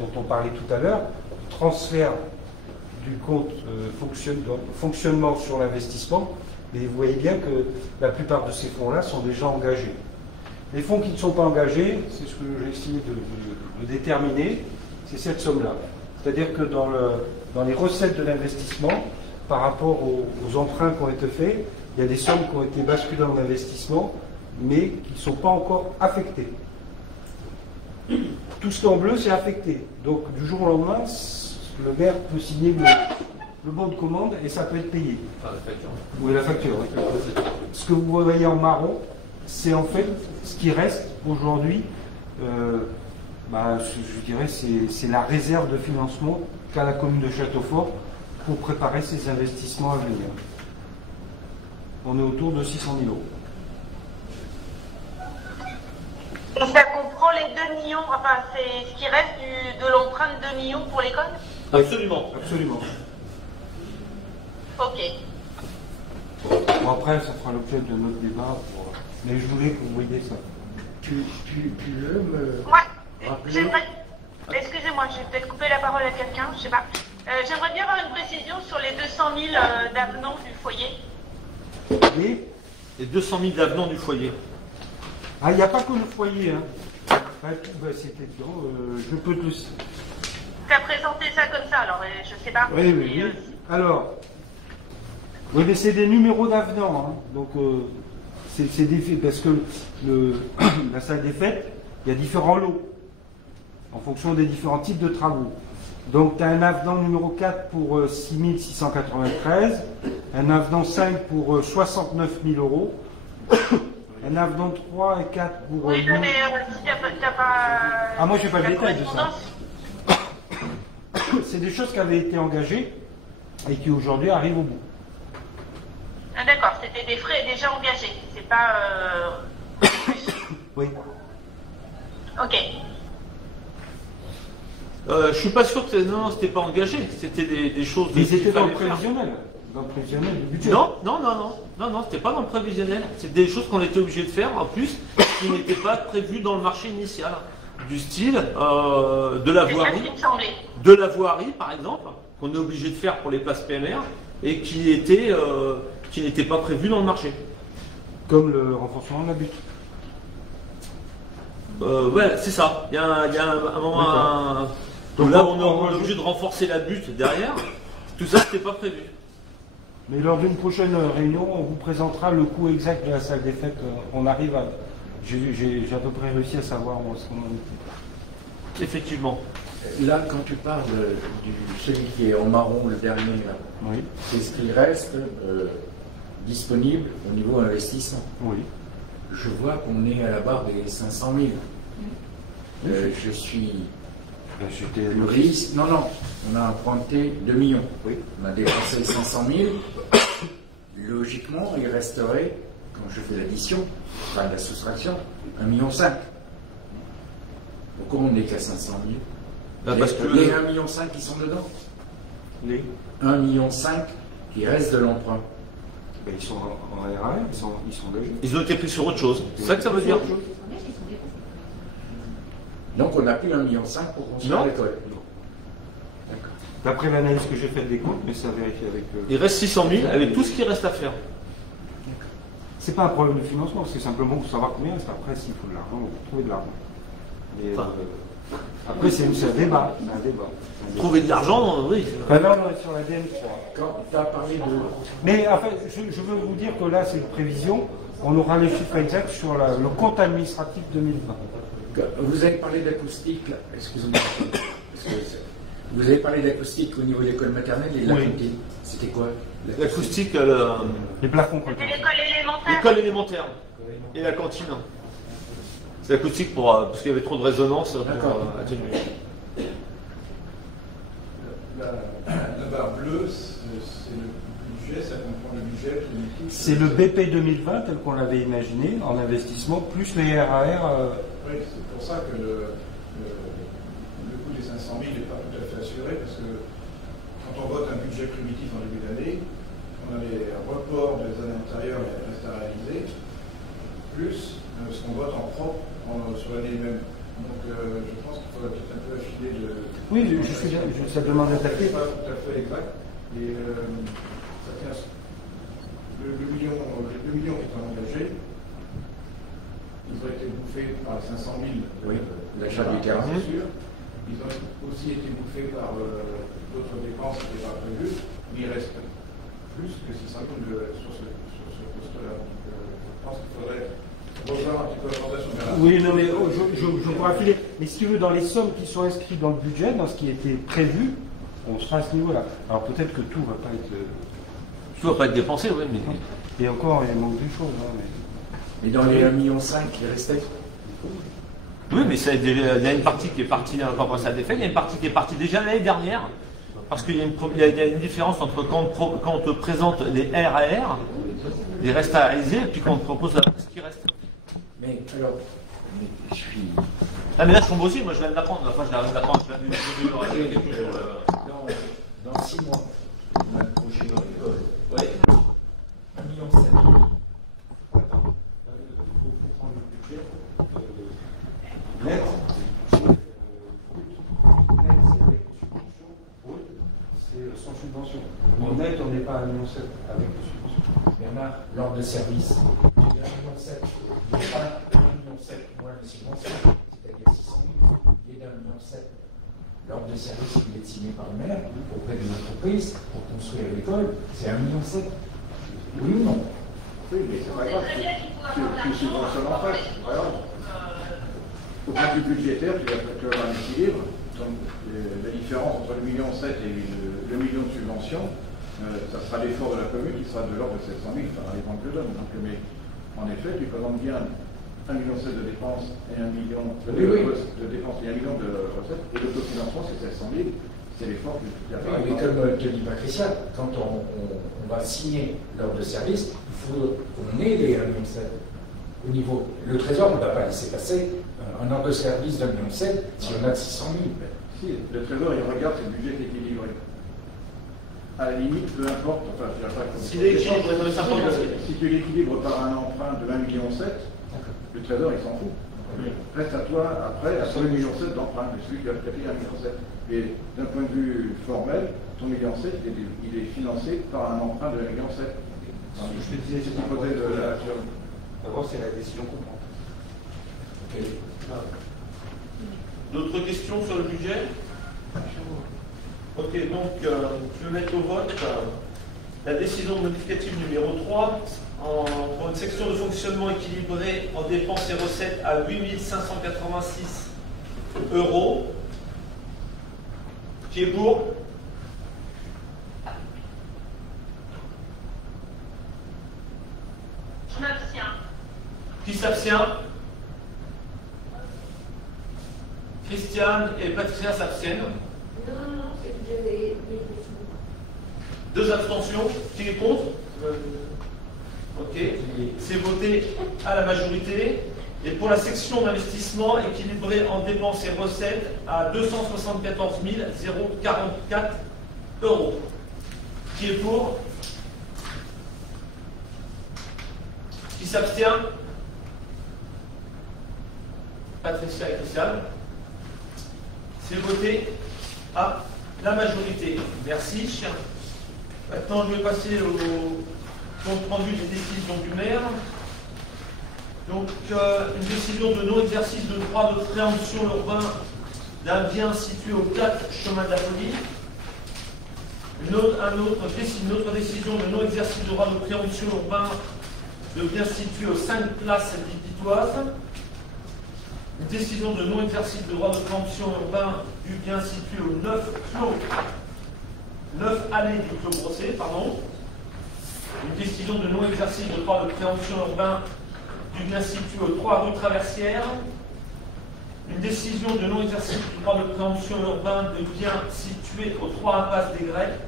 dont on parlait tout à l'heure, transfert du compte fonctionnement sur l'investissement, et vous voyez bien que la plupart de ces fonds-là sont déjà engagés. Les fonds qui ne sont pas engagés, c'est ce que j'ai essayé de déterminer, c'est cette somme-là. C'est-à-dire que dans les recettes de l'investissement, par rapport aux emprunts qui ont été faits, il y a des sommes qui ont été basculées en investissement, mais qui ne sont pas encore affectées. Tout ce qui est en bleu, c'est affecté. Donc, du jour au lendemain, le maire peut signer le bon de commande et ça peut être payé. Enfin, la facture. Oui, la facture. Oui. Ce que vous voyez en marron, c'est en fait ce qui reste aujourd'hui, je dirais, c'est la réserve de financement qu'a la commune de Châteaufort pour préparer ses investissements à venir. On est autour de 600 000 €. Et ça comprend les 2 millions, enfin, c'est ce qui reste de l'empreinte 2 millions pour l'école? Absolument. Absolument. Ok. Bon, après, ça fera l'objet de notre débat. Mais je voulais que vous voyiez ça. Tu veux me Ouais. rappeler? Excusez-moi, je vais peut-être couper la parole à quelqu'un, je sais pas. J'aimerais bien avoir une précision sur les 200 000 d'avenants du foyer. Et Les 200 000 d'avenants du foyer. ah, il n'y a pas que le foyer. Hein. C'était je peux te le... Tu as présenté ça comme ça, alors je sais pas. Oui, oui, oui. Alors, oui, mais c'est des numéros d'avenant. Hein. Donc, c'est des faits, parce que la salle des fêtes, il y a différents lots en fonction des différents types de travaux. Donc, tu as un avenant numéro 4 pour 6 693, un avenant 5 pour 69 000 euros, un avenant 3 et 4 pour... Oui, mais si t'as pas... Ah, moi, je n'ai pas le détail de ça. C'est des choses qui avaient été engagées et qui aujourd'hui arrivent au bout. Ah, d'accord, c'était des frais déjà engagés, c'est pas... Oui. Ok. Je suis pas sûr que non, c'était pas engagé, c'était des choses... Ils étaient dans le qu'il fallait faire. prévisionnel. Dans le prévisionnel du budget. Non, c'était pas dans le prévisionnel. C'est des choses qu'on était obligé de faire, en plus, qui n'étaient pas prévues dans le marché initial. Du style de la voirie. De la voirie, par exemple, qu'on est obligé de faire pour les places PMR, et qui n'était pas prévu dans le marché. Comme le renforcement de la butte. Ouais, c'est ça. Il y a un moment... Donc là, on est obligé de renforcer la butte derrière. Tout ça, c'était pas prévu. Mais lors d'une prochaine réunion, on vous présentera le coût exact de la salle des fêtes. On arrive à... J'ai à peu près réussi à savoir où est-ce qu'on en est. Effectivement. Là, quand tu parles du celui qui est en marron, le dernier, là, oui. C'est ce qui reste disponible au niveau investissement. Oui. Je vois qu'on est à la barre des 500 000. Je suis... Le risque... Non, on a emprunté 2 millions. Oui. On a dépensé 500 000. Logiquement, il resterait, quand je fais l'addition, enfin la soustraction, 1,5 million. Pourquoi on n'est qu'à 500 000 parce que les 1,5 million qui sont dedans. Les 1,5 million qui restent de l'emprunt. Ben, ils sont en RAR, ils sont engagés. Ils ont été pris sur autre chose. C'est ça que ça veut dire. Donc on n'a plus 1,5 million pour construire l'école. D'après l'analyse que j'ai faite des comptes, mais ça vérifie avec... Il reste 600 000 avec tout ce qui reste à faire. C'est pas un problème de financement, c'est simplement pour savoir combien reste. Après, s'il faut de l'argent, on peut trouver de l'argent. Mais, après, c'est un débat. Trouver de l'argent, oui. Ben là, on est sur la DM3. Quand tu as parlé de... Mais en fait, je veux vous dire que là, c'est une prévision. On aura les chiffres exacts sur le compte administratif 2020. Vous avez parlé d'acoustique, là. Excusez-moi. Vous avez parlé d'acoustique au niveau de l'école maternelle et de la cantine. C'était quoi? L'acoustique, les plafonds. C'était l'école élémentaire. L'école élémentaire. Et la cantine. C'est l'acoustique parce qu'il y avait trop de résonance pour atténuer. La barre bleue, c'est le budget, ça comprend le budget. C'est le BP 2020 tel qu'on l'avait imaginé, en investissement, plus les RAR. Oui, c'est pour ça que le coût des 500 000 n'est pas tout à fait assuré, parce que quand on vote un budget primitif en début d'année, on a les reports des années antérieures et les restes à réaliser, plus ce qu'on vote en propre sur l'année même. Donc je pense qu'il faudrait peut-être un peu affiner le... Oui, ça demande à taper. C'est pas tout à fait exact. Et ça tient... Le 2 millions qui sont engagés, ils ont été bouffés par les 500 000 l'achat du terrain. C'est sûr. Ils ont aussi été bouffés par d'autres dépenses qui n'étaient pas prévues, mais il reste plus que 600 000 sur ce poste-là. Donc je pense qu'il faudrait revoir un petit peu la fondation. Oui, non, mais je pourrais filer. Mais si tu veux, dans les sommes qui sont inscrites dans le budget, dans ce qui était prévu, on sera à ce niveau-là. Alors peut-être que tout ne va pas être... Tout ne va pas être dépensé, oui, mais... Et encore, il manque des choses. Hein, mais... Et dans les 1,5 million qui restaient? Oui, mais il y a une partie qui est partie encore quand ça a été fait, il y a une partie qui est partie déjà l'année dernière, parce qu'il y a une différence entre quand on te présente les RAR, les restes à réaliser, et puis quand on te propose ce qui reste. Mais alors, je suis Ah mais là je tombe aussi, moi je viens de l'apprendre, la fois je viens de l'apprendre, je viens de rajouter quelque chose. Dans 6 mois, on a le projet dans l'école. Oui. 1,7 million. Attends, il faut prendre le budget. Net, net, c'est avec subvention. Brut, c'est sans subvention. En net, on n'est pas à 1,7 million avec les subventions. Bernard, l'ordre de service, j'ai 1,7 million. Il n'est pas 1,7 million moins les subventions, c'est-à-dire 600 000. Il est d'1,7 million. L'ordre de service qui est signé par le maire auprès d'une entreprise pour construire l'école, c'est 1,7 million. Oui ou non? Oui, mais c'est pas grave. Tu subventionnes en face. Voilà. Au point de vue budgétaire, tu vas avoir un équilibre. Donc, la différence entre le 1,7 million et le million de subventions, ça sera l'effort de la commune qui sera de l'ordre de 700 000 par l'exemple que je donne. Donc, mais en effet, tu présentes bien 1,7 million de dépenses et 1 million de dépenses et 1 million de recettes. Et l'autofinancement, c'est 700 000. C'est l'effort que tu as fait. Mais comme te dit Patricia, quand on va signer l'ordre de service, il faut qu'on ait les 1,7 million. Au niveau, le Trésor ne va pas laisser passer un ordre de service d'1,7 million si on a 600 000. Si, le Trésor, il regarde si le budget est équilibré. À la limite, peu importe, enfin, je dirais pas comme s'il est équilibré, si tu l'équilibres par un emprunt de 1,7 million, le Trésor, il s'en fout. Reste à toi, après, à 1,7 million d'emprunt, celui qui a fait 1,7 million. Et d'un point de vue formel, ton 1,7 million, il est financé par un emprunt de 1,7 million. Je te disais, c'est l'hypothèse de la nature. D'abord, c'est la décision qu'on prend. D'autres questions sur le budget? Ok, donc je vais mettre au vote la décision modificative numéro 3 pour une section de fonctionnement équilibrée en dépenses et recettes à 8 586 €. Qui est pour? Je m'abstiens. Qui s'abstient? Christiane et Patricia s'abstiennent. Non, c'est les 2 abstentions. Qui est contre? Ok. C'est voté à la majorité. Et pour la section d'investissement équilibrée en dépenses et recettes à 274 044 €. Qui est pour? Qui s'abstient? Patricia et Christiane. C'est voté à la majorité. Merci. Maintenant, je vais passer au compte rendu des décisions du maire. Donc, une décision de non-exercice de droit de préemption urbain d'un bien situé au 4 chemin de la Folie. Une autre décision de non-exercice de droit de préemption urbain de bien situé aux 5 places Pitoise. Une décision de non-exercice de droit de préemption urbain du bien situé au 9 allées du Clos Brosset, pardon. Une décision de non-exercice de droit de préemption urbain du bien situé au 3 rue Traversière. Une décision de non-exercice du droit de préemption urbain de bien situé au 3 impasse des Grecs.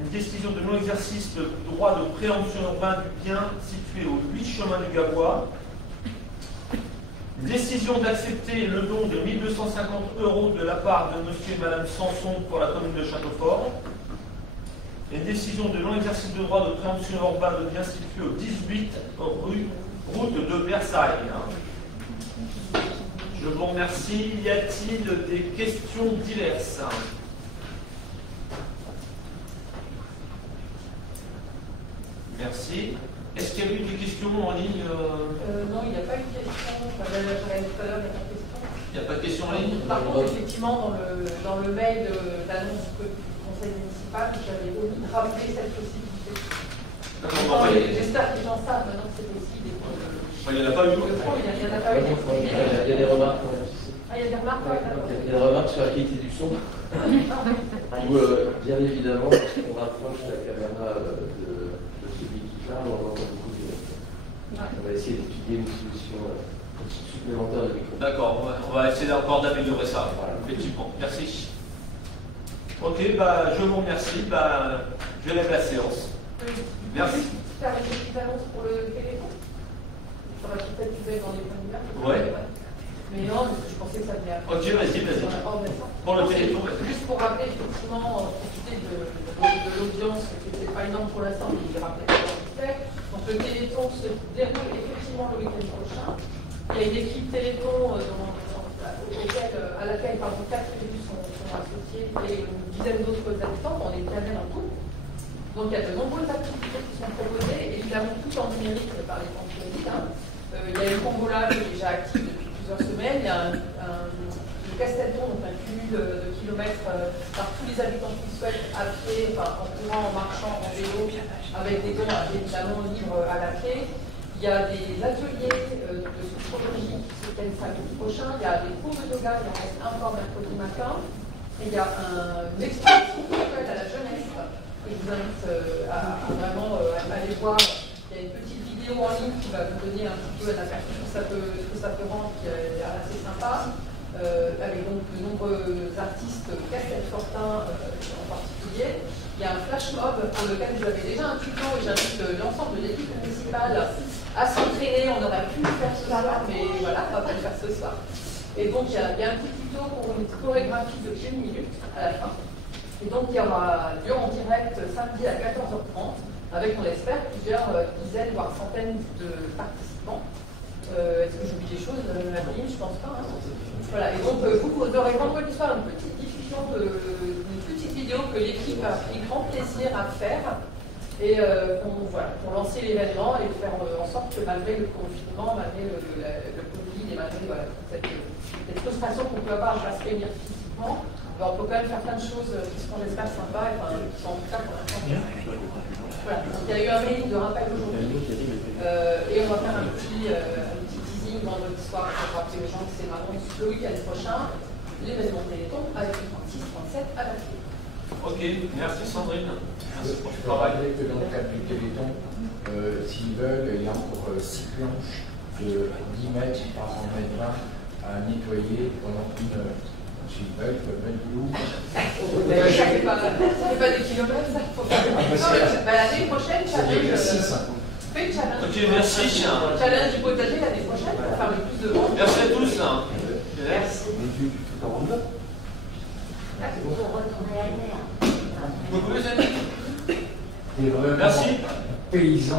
Une décision de non-exercice de droit de préemption urbain du bien situé au 8 chemin du Gabois. Une décision d'accepter le don de 1 250 € de la part de monsieur et madame Sanson pour la commune de Châteaufort. Une décision de non-exercice de droit de préemption urbain de bien situé au 18 route de Versailles. Je vous remercie. Y a-t-il des questions diverses? Merci. Est-ce qu'il y a eu des questions en ligne? Non, il n'y a pas eu de question. J'avais dit tout à l'heure, il n'y a pas de question. Il n'y a pas de question en ligne? Par contre, effectivement, dans le mail d'annonce du conseil municipal, j'avais omis de rappeler cette possibilité. J'espère que les gens savent maintenant que c'est possible. Il n'y en a pas eu. Il y en a pas eu. Il y a des remarques. Ah, il y a des remarques. Il y a des remarques sur la qualité du son. Ou bien évidemment, parce qu'on rapproche la caméra de celui qui parle, on entend beaucoup de. On va essayer d'étudier une solution supplémentaire de micro. D'accord, on va essayer encore d'améliorer ça. Voilà, effectivement. Merci. Ok, je vous remercie. Je lève la séance. Merci. Faire une petite annonce pour le téléphone. Ça va peut-être tu dans les points de Ouais. Mais non, je pensais que ça venait après. Ok, vas-y. Pour le Téléthon. Juste pour rappeler, effectivement, profiter de l'audience qui n'était pas énorme pour l'instant, mais il rappelait ce qu'on fait. Donc le Téléthon se déroule effectivement le week-end prochain. Il y a une équipe Téléthon à laquelle 4 élus sont associés et une dizaine d'autres habitants, on est une quinzaine en tout. Donc il y a de nombreuses activités qui sont proposées, évidemment tout en numérique par les temps Covid. Il y a une tombola qui est déjà active depuis plusieurs semaines. Il y a un casse-tête-don, donc un cumul de kilomètres par tous les habitants qui souhaitent à pied, enfin, en courant, en marchant, en vélo, avec des dons évidemment libres à la clé. Il y a des ateliers de sophrologie qui se tiennent samedi prochain. Il y a des cours de yoga, il en reste un par mercredi matin. Et il y a une exposition culturelle à la jeunesse. Et je vous invite à vraiment aller voir. Il y a une petite vidéo en ligne qui va vous donner un petit peu un aperçu de ce que ça peut rendre, qui est assez sympa, avec donc de nombreux artistes, Castel Fortin en particulier. Il y a un flash mob pour lequel vous avez déjà un tuto et j'invite l'ensemble de l'équipe municipale à s'entraîner. On aurait pu le faire ce soir, mais voilà, on va pas le faire ce soir. Et donc il y a un petit tuto pour une chorégraphie de 1 minute à la fin. Et donc il y aura lieu en direct samedi à 14h30 avec, on l'espère, plusieurs dizaines, voire centaines de participants. Est-ce que j'oublie des choses, Madeline? Je pense pas. Hein. Voilà, et donc vous aurez vendredi soir une petite diffusion d'une petite vidéo que l'équipe a pris grand plaisir à faire et pour lancer l'événement et faire en sorte que malgré le confinement, malgré le Covid et malgré cette frustration qu'on peut avoir à se réunir physiquement, on peut quand même faire plein de choses qui seront, j'espère, sympas et qui sont en tout cas pour l'instant. Voilà. Donc, il y a eu un mail de rappel aujourd'hui et on va faire un petit teasing vendredi soir pour rappeler aux gens que c'est marrant le week-end prochain, l'événement Téléthon avec le 36-37 à la clé. Ok, merci Sandrine. Merci pour Je ton peux travail. rappeler que dans le cadre du Téléthon, s'ils veulent, il y a encore 6 planches de 10 mètres par 1 mètre 20 à nettoyer pendant 1 heure. S'ils veulent, ils peuvent mettre de l'eau. Ça fait pas des kilomètres, ça. L'année prochaine, challenge. Fais le challenge. Ok, merci. Challenge du potager l'année prochaine pour faire le plus de ventes. Merci à tous. Merci. Beaucoup les amis. Et vraiment Merci. paysan.